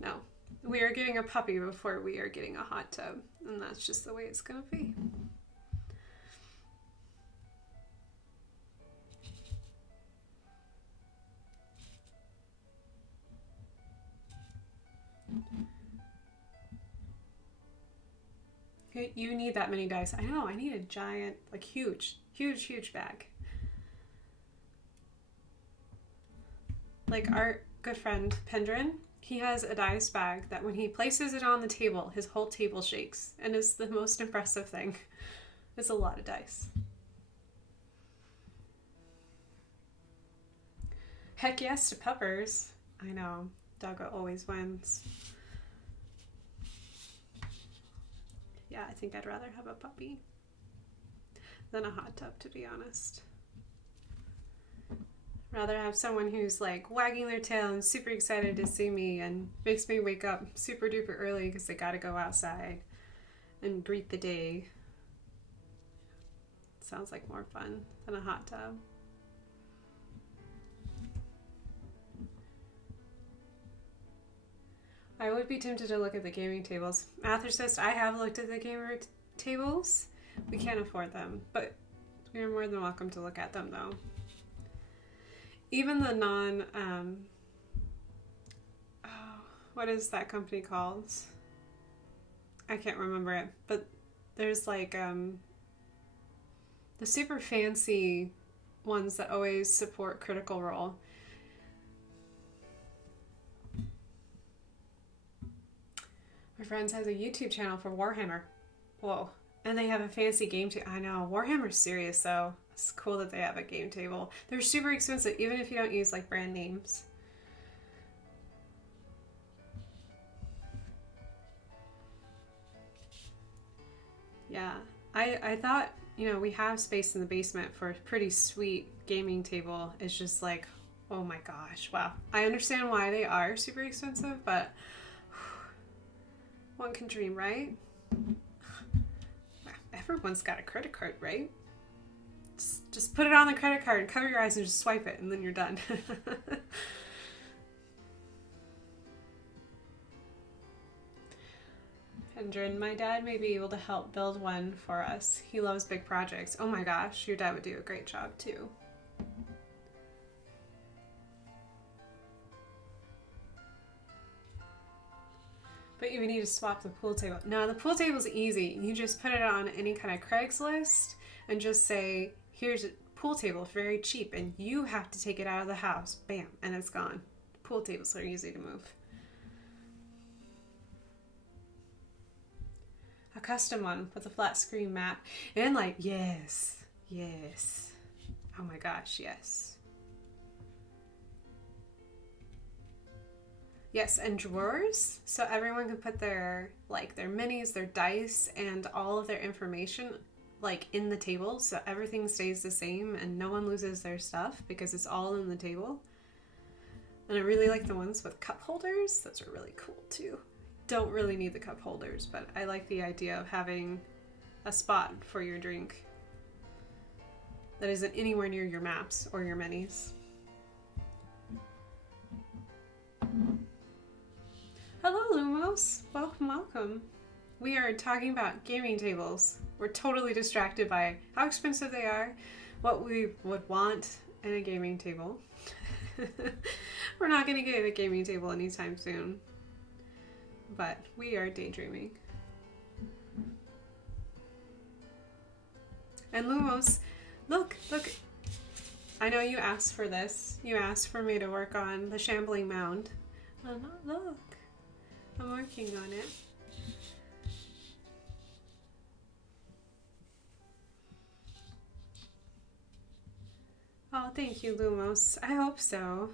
No. We are getting a puppy before we are getting a hot tub, and that's just the way it's gonna be. You need that many dice. I know, I need a giant, like huge bag. Like our good friend Pendrin, he has a dice bag that when he places it on the table, his whole table shakes, and it's the most impressive thing. It's a lot of dice. Heck yes to puppers. I know, Doggo always wins. Yeah, I think I'd rather have a puppy than a hot tub, to be honest. Rather have someone who's like wagging their tail and super excited to see me and makes me wake up super duper early because they gotta go outside and greet the day. Sounds like more fun than a hot tub. I would be tempted to look at the gaming tables. Mathercist, I have looked at the gamer tables. We can't afford them, but we are more than welcome to look at them though. Even the non, what is that company called? I can't remember it, but there's like the super fancy ones that always support Critical Role. My friend has a YouTube channel for Warhammer. Whoa. And they have a fancy game table. I know, Warhammer's serious though. It's cool that they have a game table. They're super expensive, even if you don't use like brand names. Yeah, I thought, you know, we have space in the basement for a pretty sweet gaming table. It's just like, oh my gosh, wow. I understand why they are super expensive, but one can dream, right? Everyone's got a credit card, right? Just put it on the credit card and cover your eyes and just swipe it and then you're done. Pendrin, my dad may be able to help build one for us. He loves big projects. Oh my gosh, your dad would do a great job too. But you would need to swap the pool table. No, the pool table's easy. You just put it on any kind of Craigslist and just say, here's a pool table, very cheap, and you have to take it out of the house. Bam, and it's gone. Pool tables are easy to move. A custom one with a flat screen map. And like, yes. Oh my gosh, yes. Yes, and drawers, so everyone can put their minis, their dice, and all of their information like in the table, so everything stays the same and no one loses their stuff because it's all in the table. And I really like the ones with cup holders. Those are really cool too. Don't really need the cup holders, but I like the idea of having a spot for your drink that isn't anywhere near your maps or your minis. Hello, Lumos. Welcome. We are talking about gaming tables. We're totally distracted by how expensive they are, what we would want in a gaming table. We're not going to get a gaming table anytime soon, but we are daydreaming. And Lumos, look. I know you asked for this. You asked for me to work on the Shambling Mound. Oh, no, look. I'm working on it. Oh, thank you, Lumos. I hope so.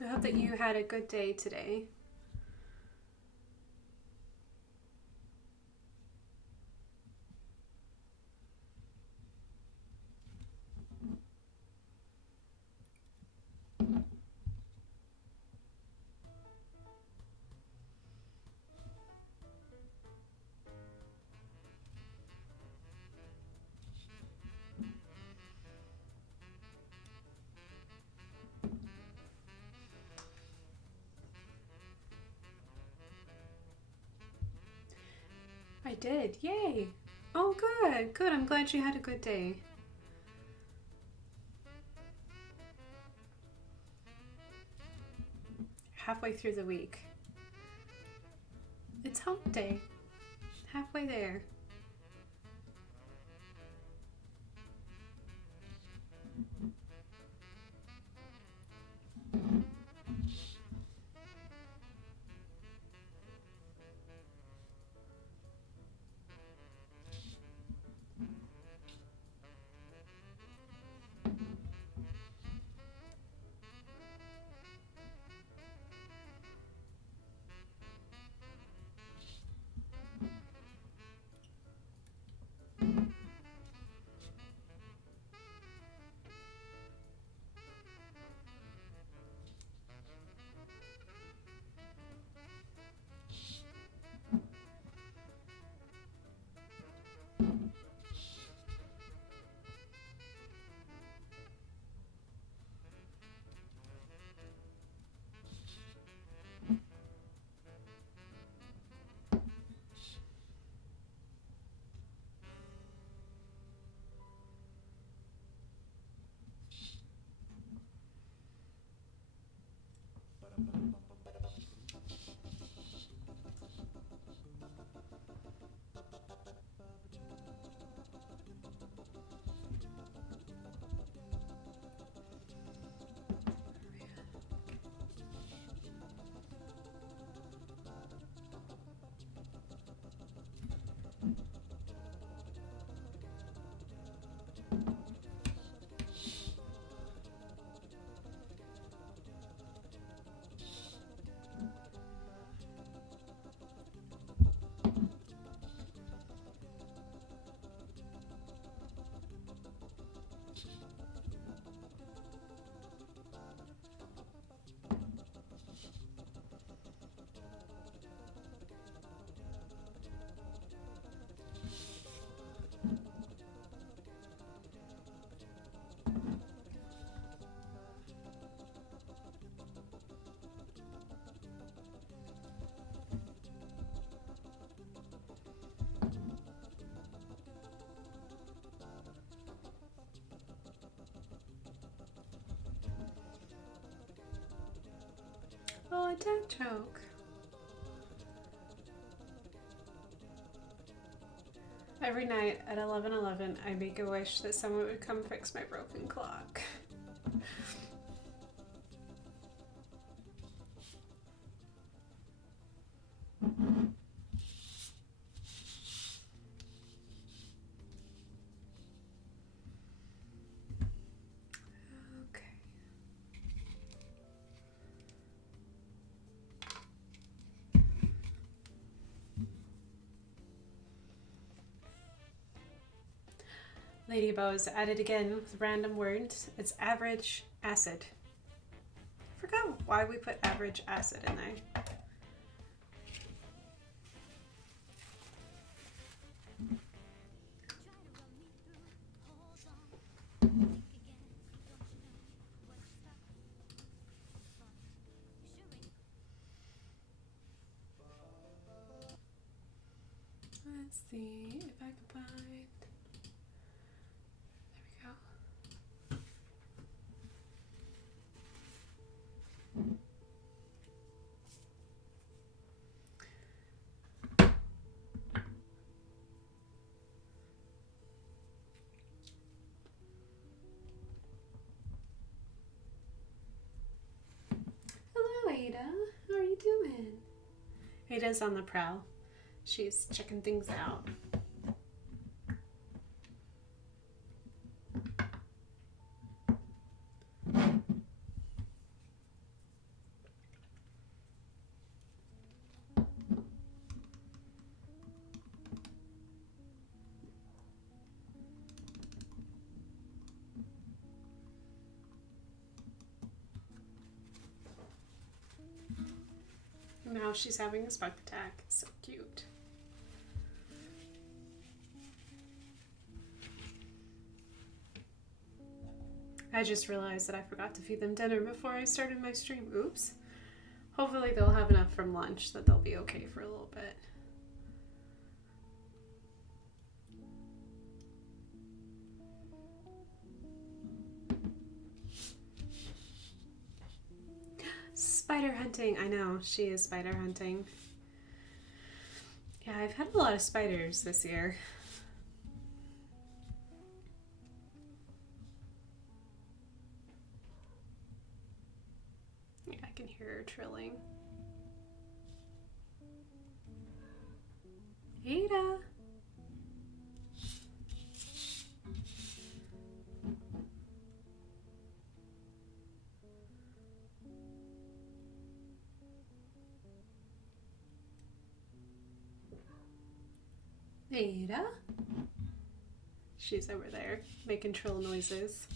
I hope that you had a good day today. I did. Yay. Oh, good. I'm glad you had a good day. Halfway through the week. It's hump day. Halfway there. Oh, a dead joke. Every night at 11:11, I make a wish that someone would come fix my broken clock. Ladybug is at it again with random words. It's average acid. I forgot why we put average acid in there. Let's see if I can find. Hello, Ada. How are you doing? Ada's on the prowl. She's checking things out. Now she's having a spark attack. It's so cute. I just realized that I forgot to feed them dinner before I started my stream. Oops. Hopefully they'll have enough from lunch that they'll be okay for a little bit. Spider hunting. I know, she is spider hunting. Yeah, I've had a lot of spiders this year. Yeah, I can hear her trilling. Ada! Ada? She's over there making trill noises.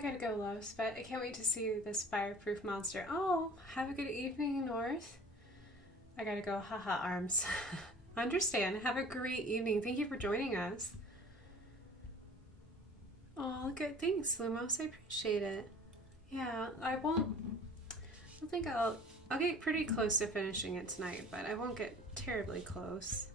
I gotta go, loves, but I can't wait to see this fireproof monster. Oh, have a good evening, North. I gotta go. Haha, arms. Understand. Have a great evening. Thank you for joining us. Oh, good. Thanks, Lumos. I appreciate it. Yeah, I don't think I'll get pretty close to finishing it tonight, but I won't get terribly close.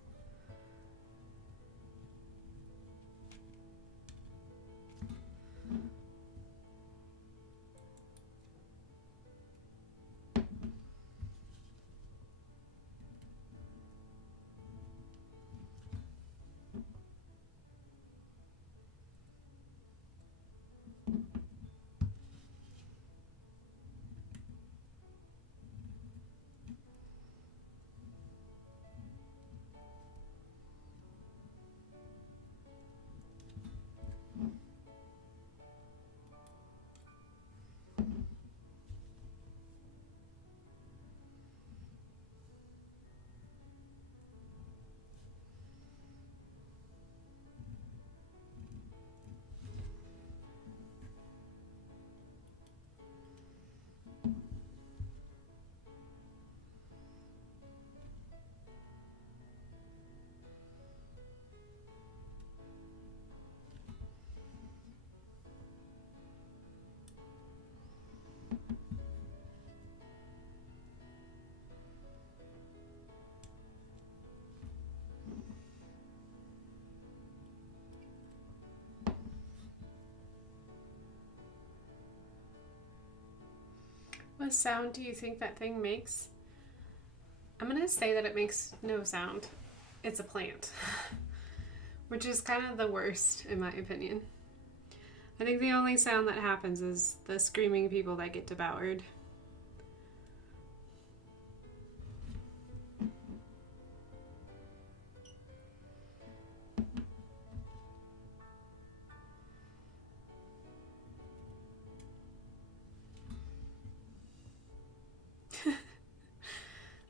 What sound do you think that thing makes? I'm gonna say that it makes no sound. It's a plant. Which is kind of the worst, in my opinion. I think the only sound that happens is the screaming people that get devoured.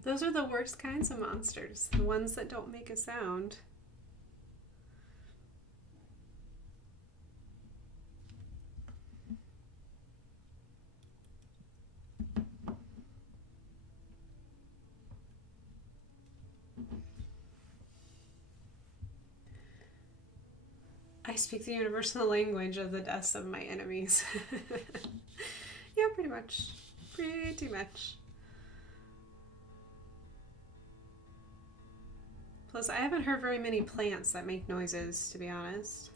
Those are the worst kinds of monsters, the ones that don't make a sound. I speak the universal language of the deaths of my enemies. Yeah, pretty much. Pretty much. Plus, I haven't heard very many plants that make noises, to be honest.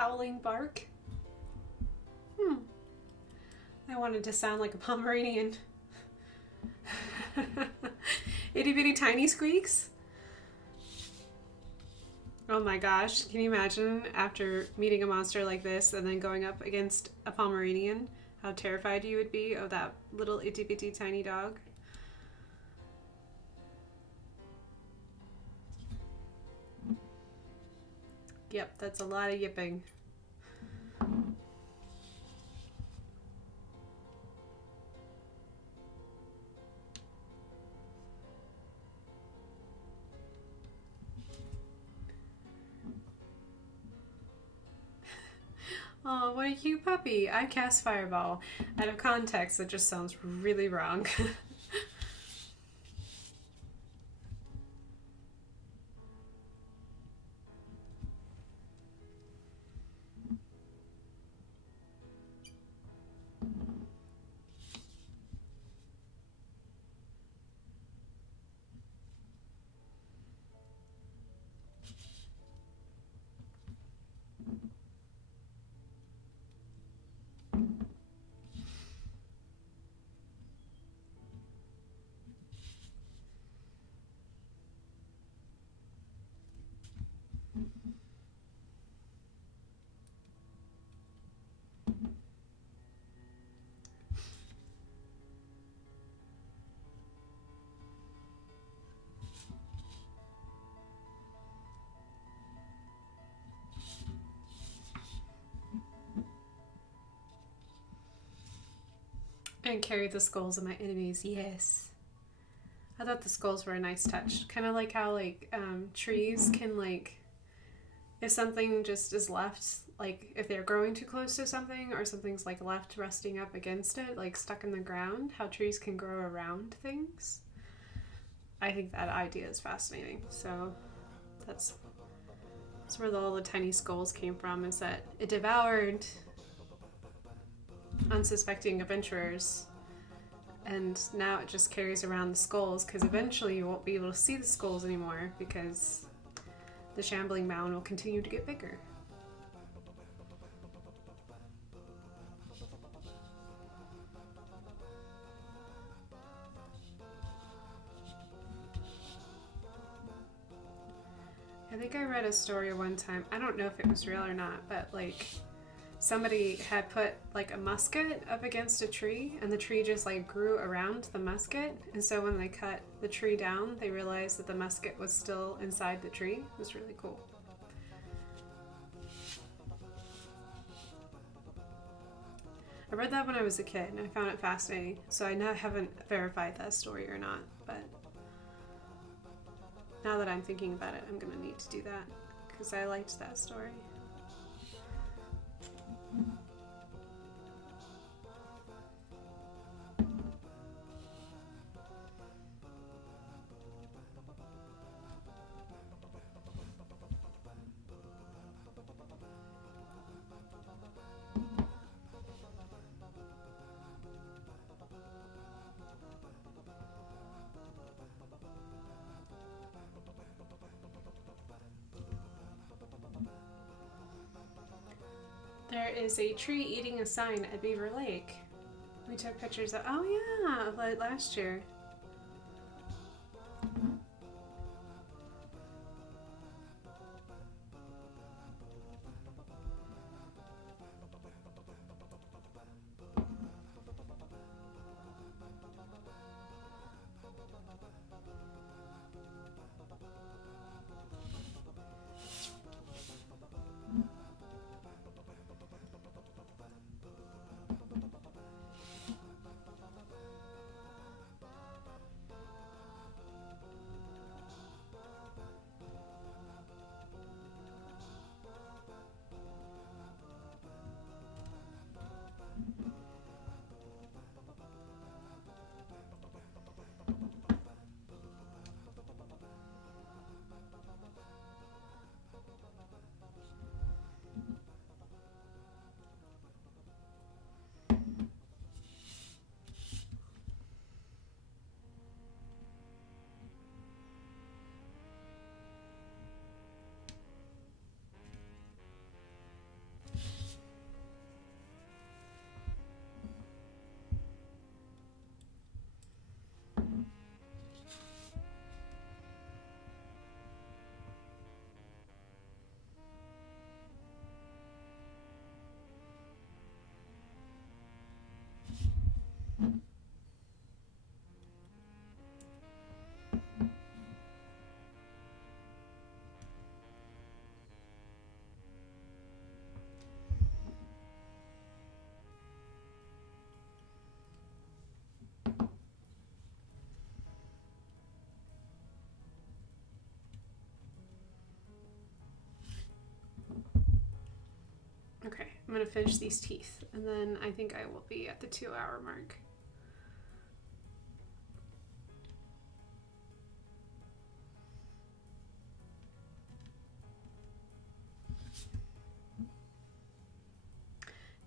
howling bark. I wanted to sound like a Pomeranian. Itty bitty tiny squeaks. Oh my gosh, can you imagine after meeting a monster like this and then going up against a Pomeranian, how terrified you would be of that little itty bitty tiny dog? Yep, that's a lot of yipping. Oh, what a cute puppy. I cast Fireball. Out of context, that just sounds really wrong. And carry the skulls of my enemies, yes. I thought the skulls were a nice touch. Kind of like how, like, trees can, like, if something just is left, like, if they're growing too close to something or something's, like, left resting up against it, like, stuck in the ground, how trees can grow around things. I think that idea is fascinating. So that's where all the tiny skulls came from, is that it devoured unsuspecting adventurers, and now it just carries around the skulls, because eventually you won't be able to see the skulls anymore because the Shambling Mound will continue to get bigger. I think I read a story one time, I don't know if it was real or not, but like somebody had put like a musket up against a tree, and the tree just like grew around the musket, and so when they cut the tree down, they realized that the musket was still inside the tree. It was really cool. I read that when I was a kid, and I found it fascinating, so I haven't verified that story or not, but now that I'm thinking about it, I'm gonna need to do that, because I liked that story. There is a tree eating a sign at Beaver Lake. We took pictures of, oh yeah, of it last year. going to finish these teeth, and then I think I will be at the 2-hour mark.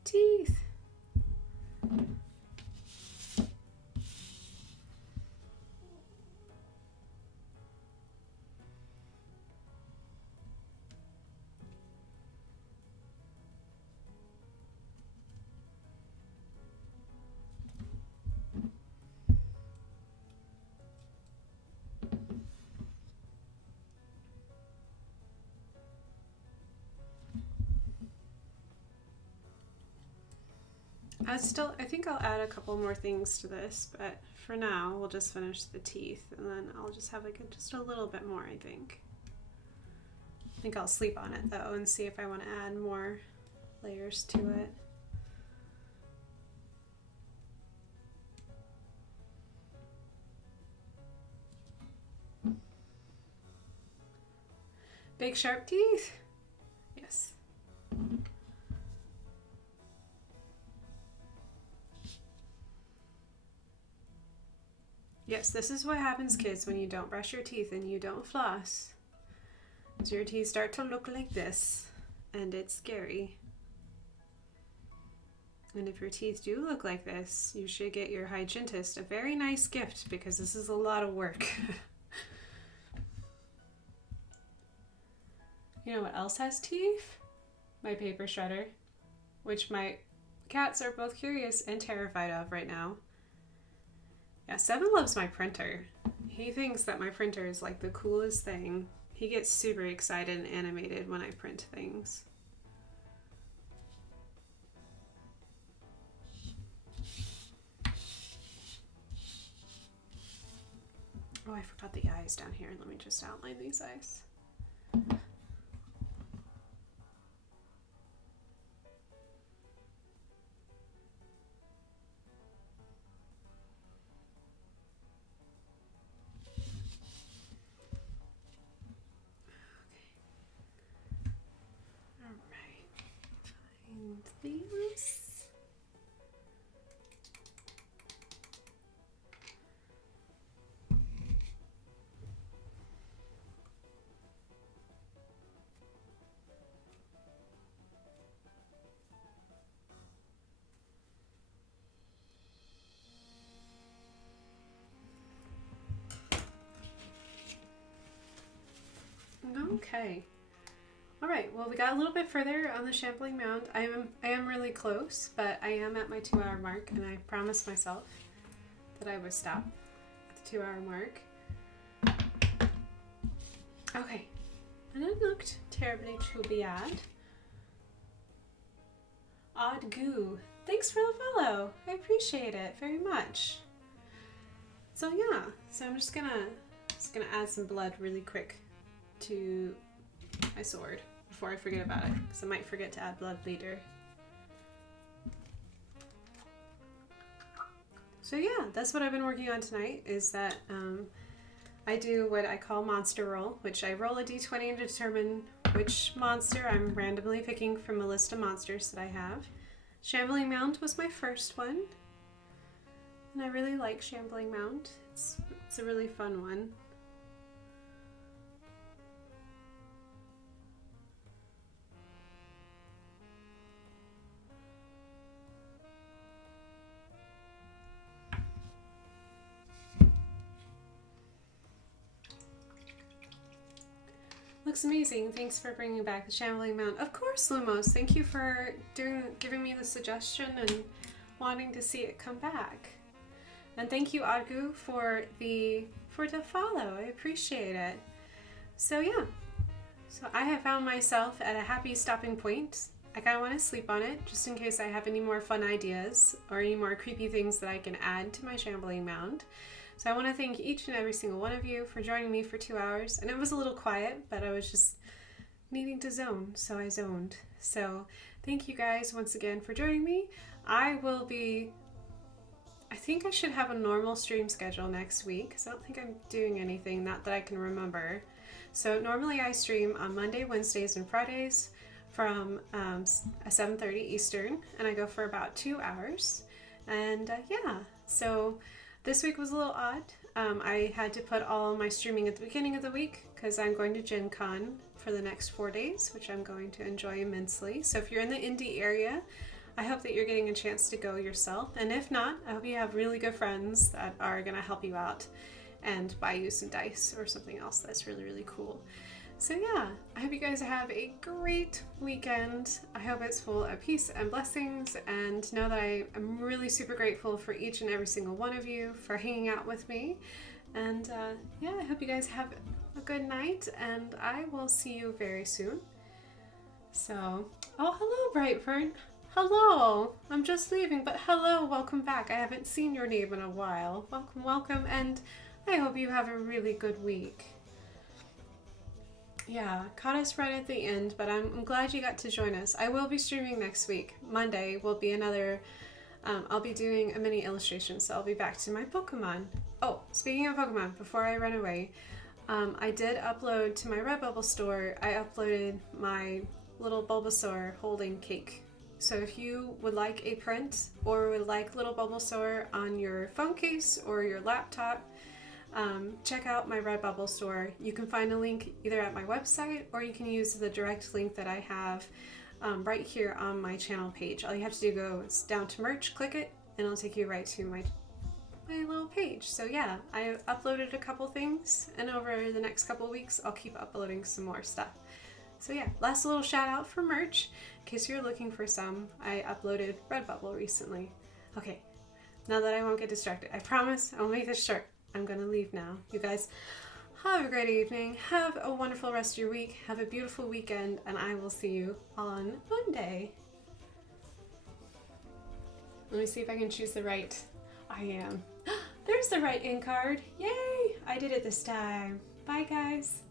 Teeth. I think I'll add a couple more things to this, but for now we'll just finish the teeth, and then I'll just have like just a little bit more, I think. I think I'll sleep on it though and see if I want to add more layers to it. Big sharp teeth? Yes. Yes, this is what happens, kids, when you don't brush your teeth and you don't floss. So your teeth start to look like this, and it's scary. And if your teeth do look like this, you should get your hygienist a very nice gift, because this is a lot of work. You know what else has teeth? My paper shredder, which my cats are both curious and terrified of right now. Yeah, Seven loves my printer. He thinks that my printer is like the coolest thing. He gets super excited and animated when I print things. Oh, I forgot the eyes down here. Let me just outline these eyes. These. Okay. All right, well, we got a little bit further on the Shambling Mound. I am really close, but I am at my 2-hour mark, and I promised myself that I would stop at the 2-hour mark. Okay, and it looked terribly too bad. Odd Goo, thanks for the follow. I appreciate it very much. So yeah, so I'm just gonna add some blood really quick to my sword before I forget about it, because I might forget to add blood later. So yeah, that's what I've been working on tonight, is that I do what I call monster roll, which I roll a d20 to determine which monster I'm randomly picking from a list of monsters that I have. Shambling Mound was my first one, and I really like Shambling Mound. It's a really fun one. Looks amazing. Thanks for bringing back the Shambling Mound. Of course, Lumos. Thank you for giving me the suggestion and wanting to see it come back. And thank you, Adgu, for the follow. I appreciate it. So yeah, so I have found myself at a happy stopping point. I kind of want to sleep on it, just in case I have any more fun ideas or any more creepy things that I can add to my Shambling Mound. So I want to thank each and every single one of you for joining me for 2 hours. And it was a little quiet, but I was just needing to zone, so I zoned. So thank you guys once again for joining me. I think I should have a normal stream schedule next week, because I don't think I'm doing anything, not that I can remember. So normally I stream on Monday, Wednesdays, and Fridays from 7:30 Eastern, and I go for about 2 hours. And yeah, so this week was a little odd. I had to put all my streaming at the beginning of the week because I'm going to Gen Con for the next 4 days, which I'm going to enjoy immensely. So if you're in the Indy area, I hope that you're getting a chance to go yourself. And if not, I hope you have really good friends that are going to help you out and buy you some dice or something else that's really, really cool. So yeah, I hope you guys have a great weekend. I hope it's full of peace and blessings, and know that I am really super grateful for each and every single one of you for hanging out with me. And yeah, I hope you guys have a good night, and I will see you very soon. So, oh, hello, Brightford. Hello. I'm just leaving, but hello, welcome back. I haven't seen your name in a while. Welcome, welcome, and I hope you have a really good week. Yeah, caught us right at the end, but I'm glad you got to join us. I will be streaming next week. Monday will be another, I'll be doing a mini illustration, so I'll be back to my Pokemon. Oh, speaking of Pokemon, before I run away, I did upload to my Redbubble store, I uploaded my little Bulbasaur holding cake. So if you would like a print or would like little Bulbasaur on your phone case or your laptop, check out my Redbubble store. You can find a link either at my website or you can use the direct link that I have right here on my channel page. All you have to do is go down to merch, click it, and it'll take you right to my little page. So yeah, I uploaded a couple things, and over the next couple weeks I'll keep uploading some more stuff. So yeah, last little shout out for merch. In case you're looking for some, I uploaded Redbubble recently. Okay, now that I won't get distracted, I promise I'll make this short. I'm gonna leave now. You guys have a great evening. Have a wonderful rest of your week. Have a beautiful weekend, and I will see you on Monday. Let me see if I can choose the right. I am. There's the right in card. Yay! I did it this time. Bye, guys.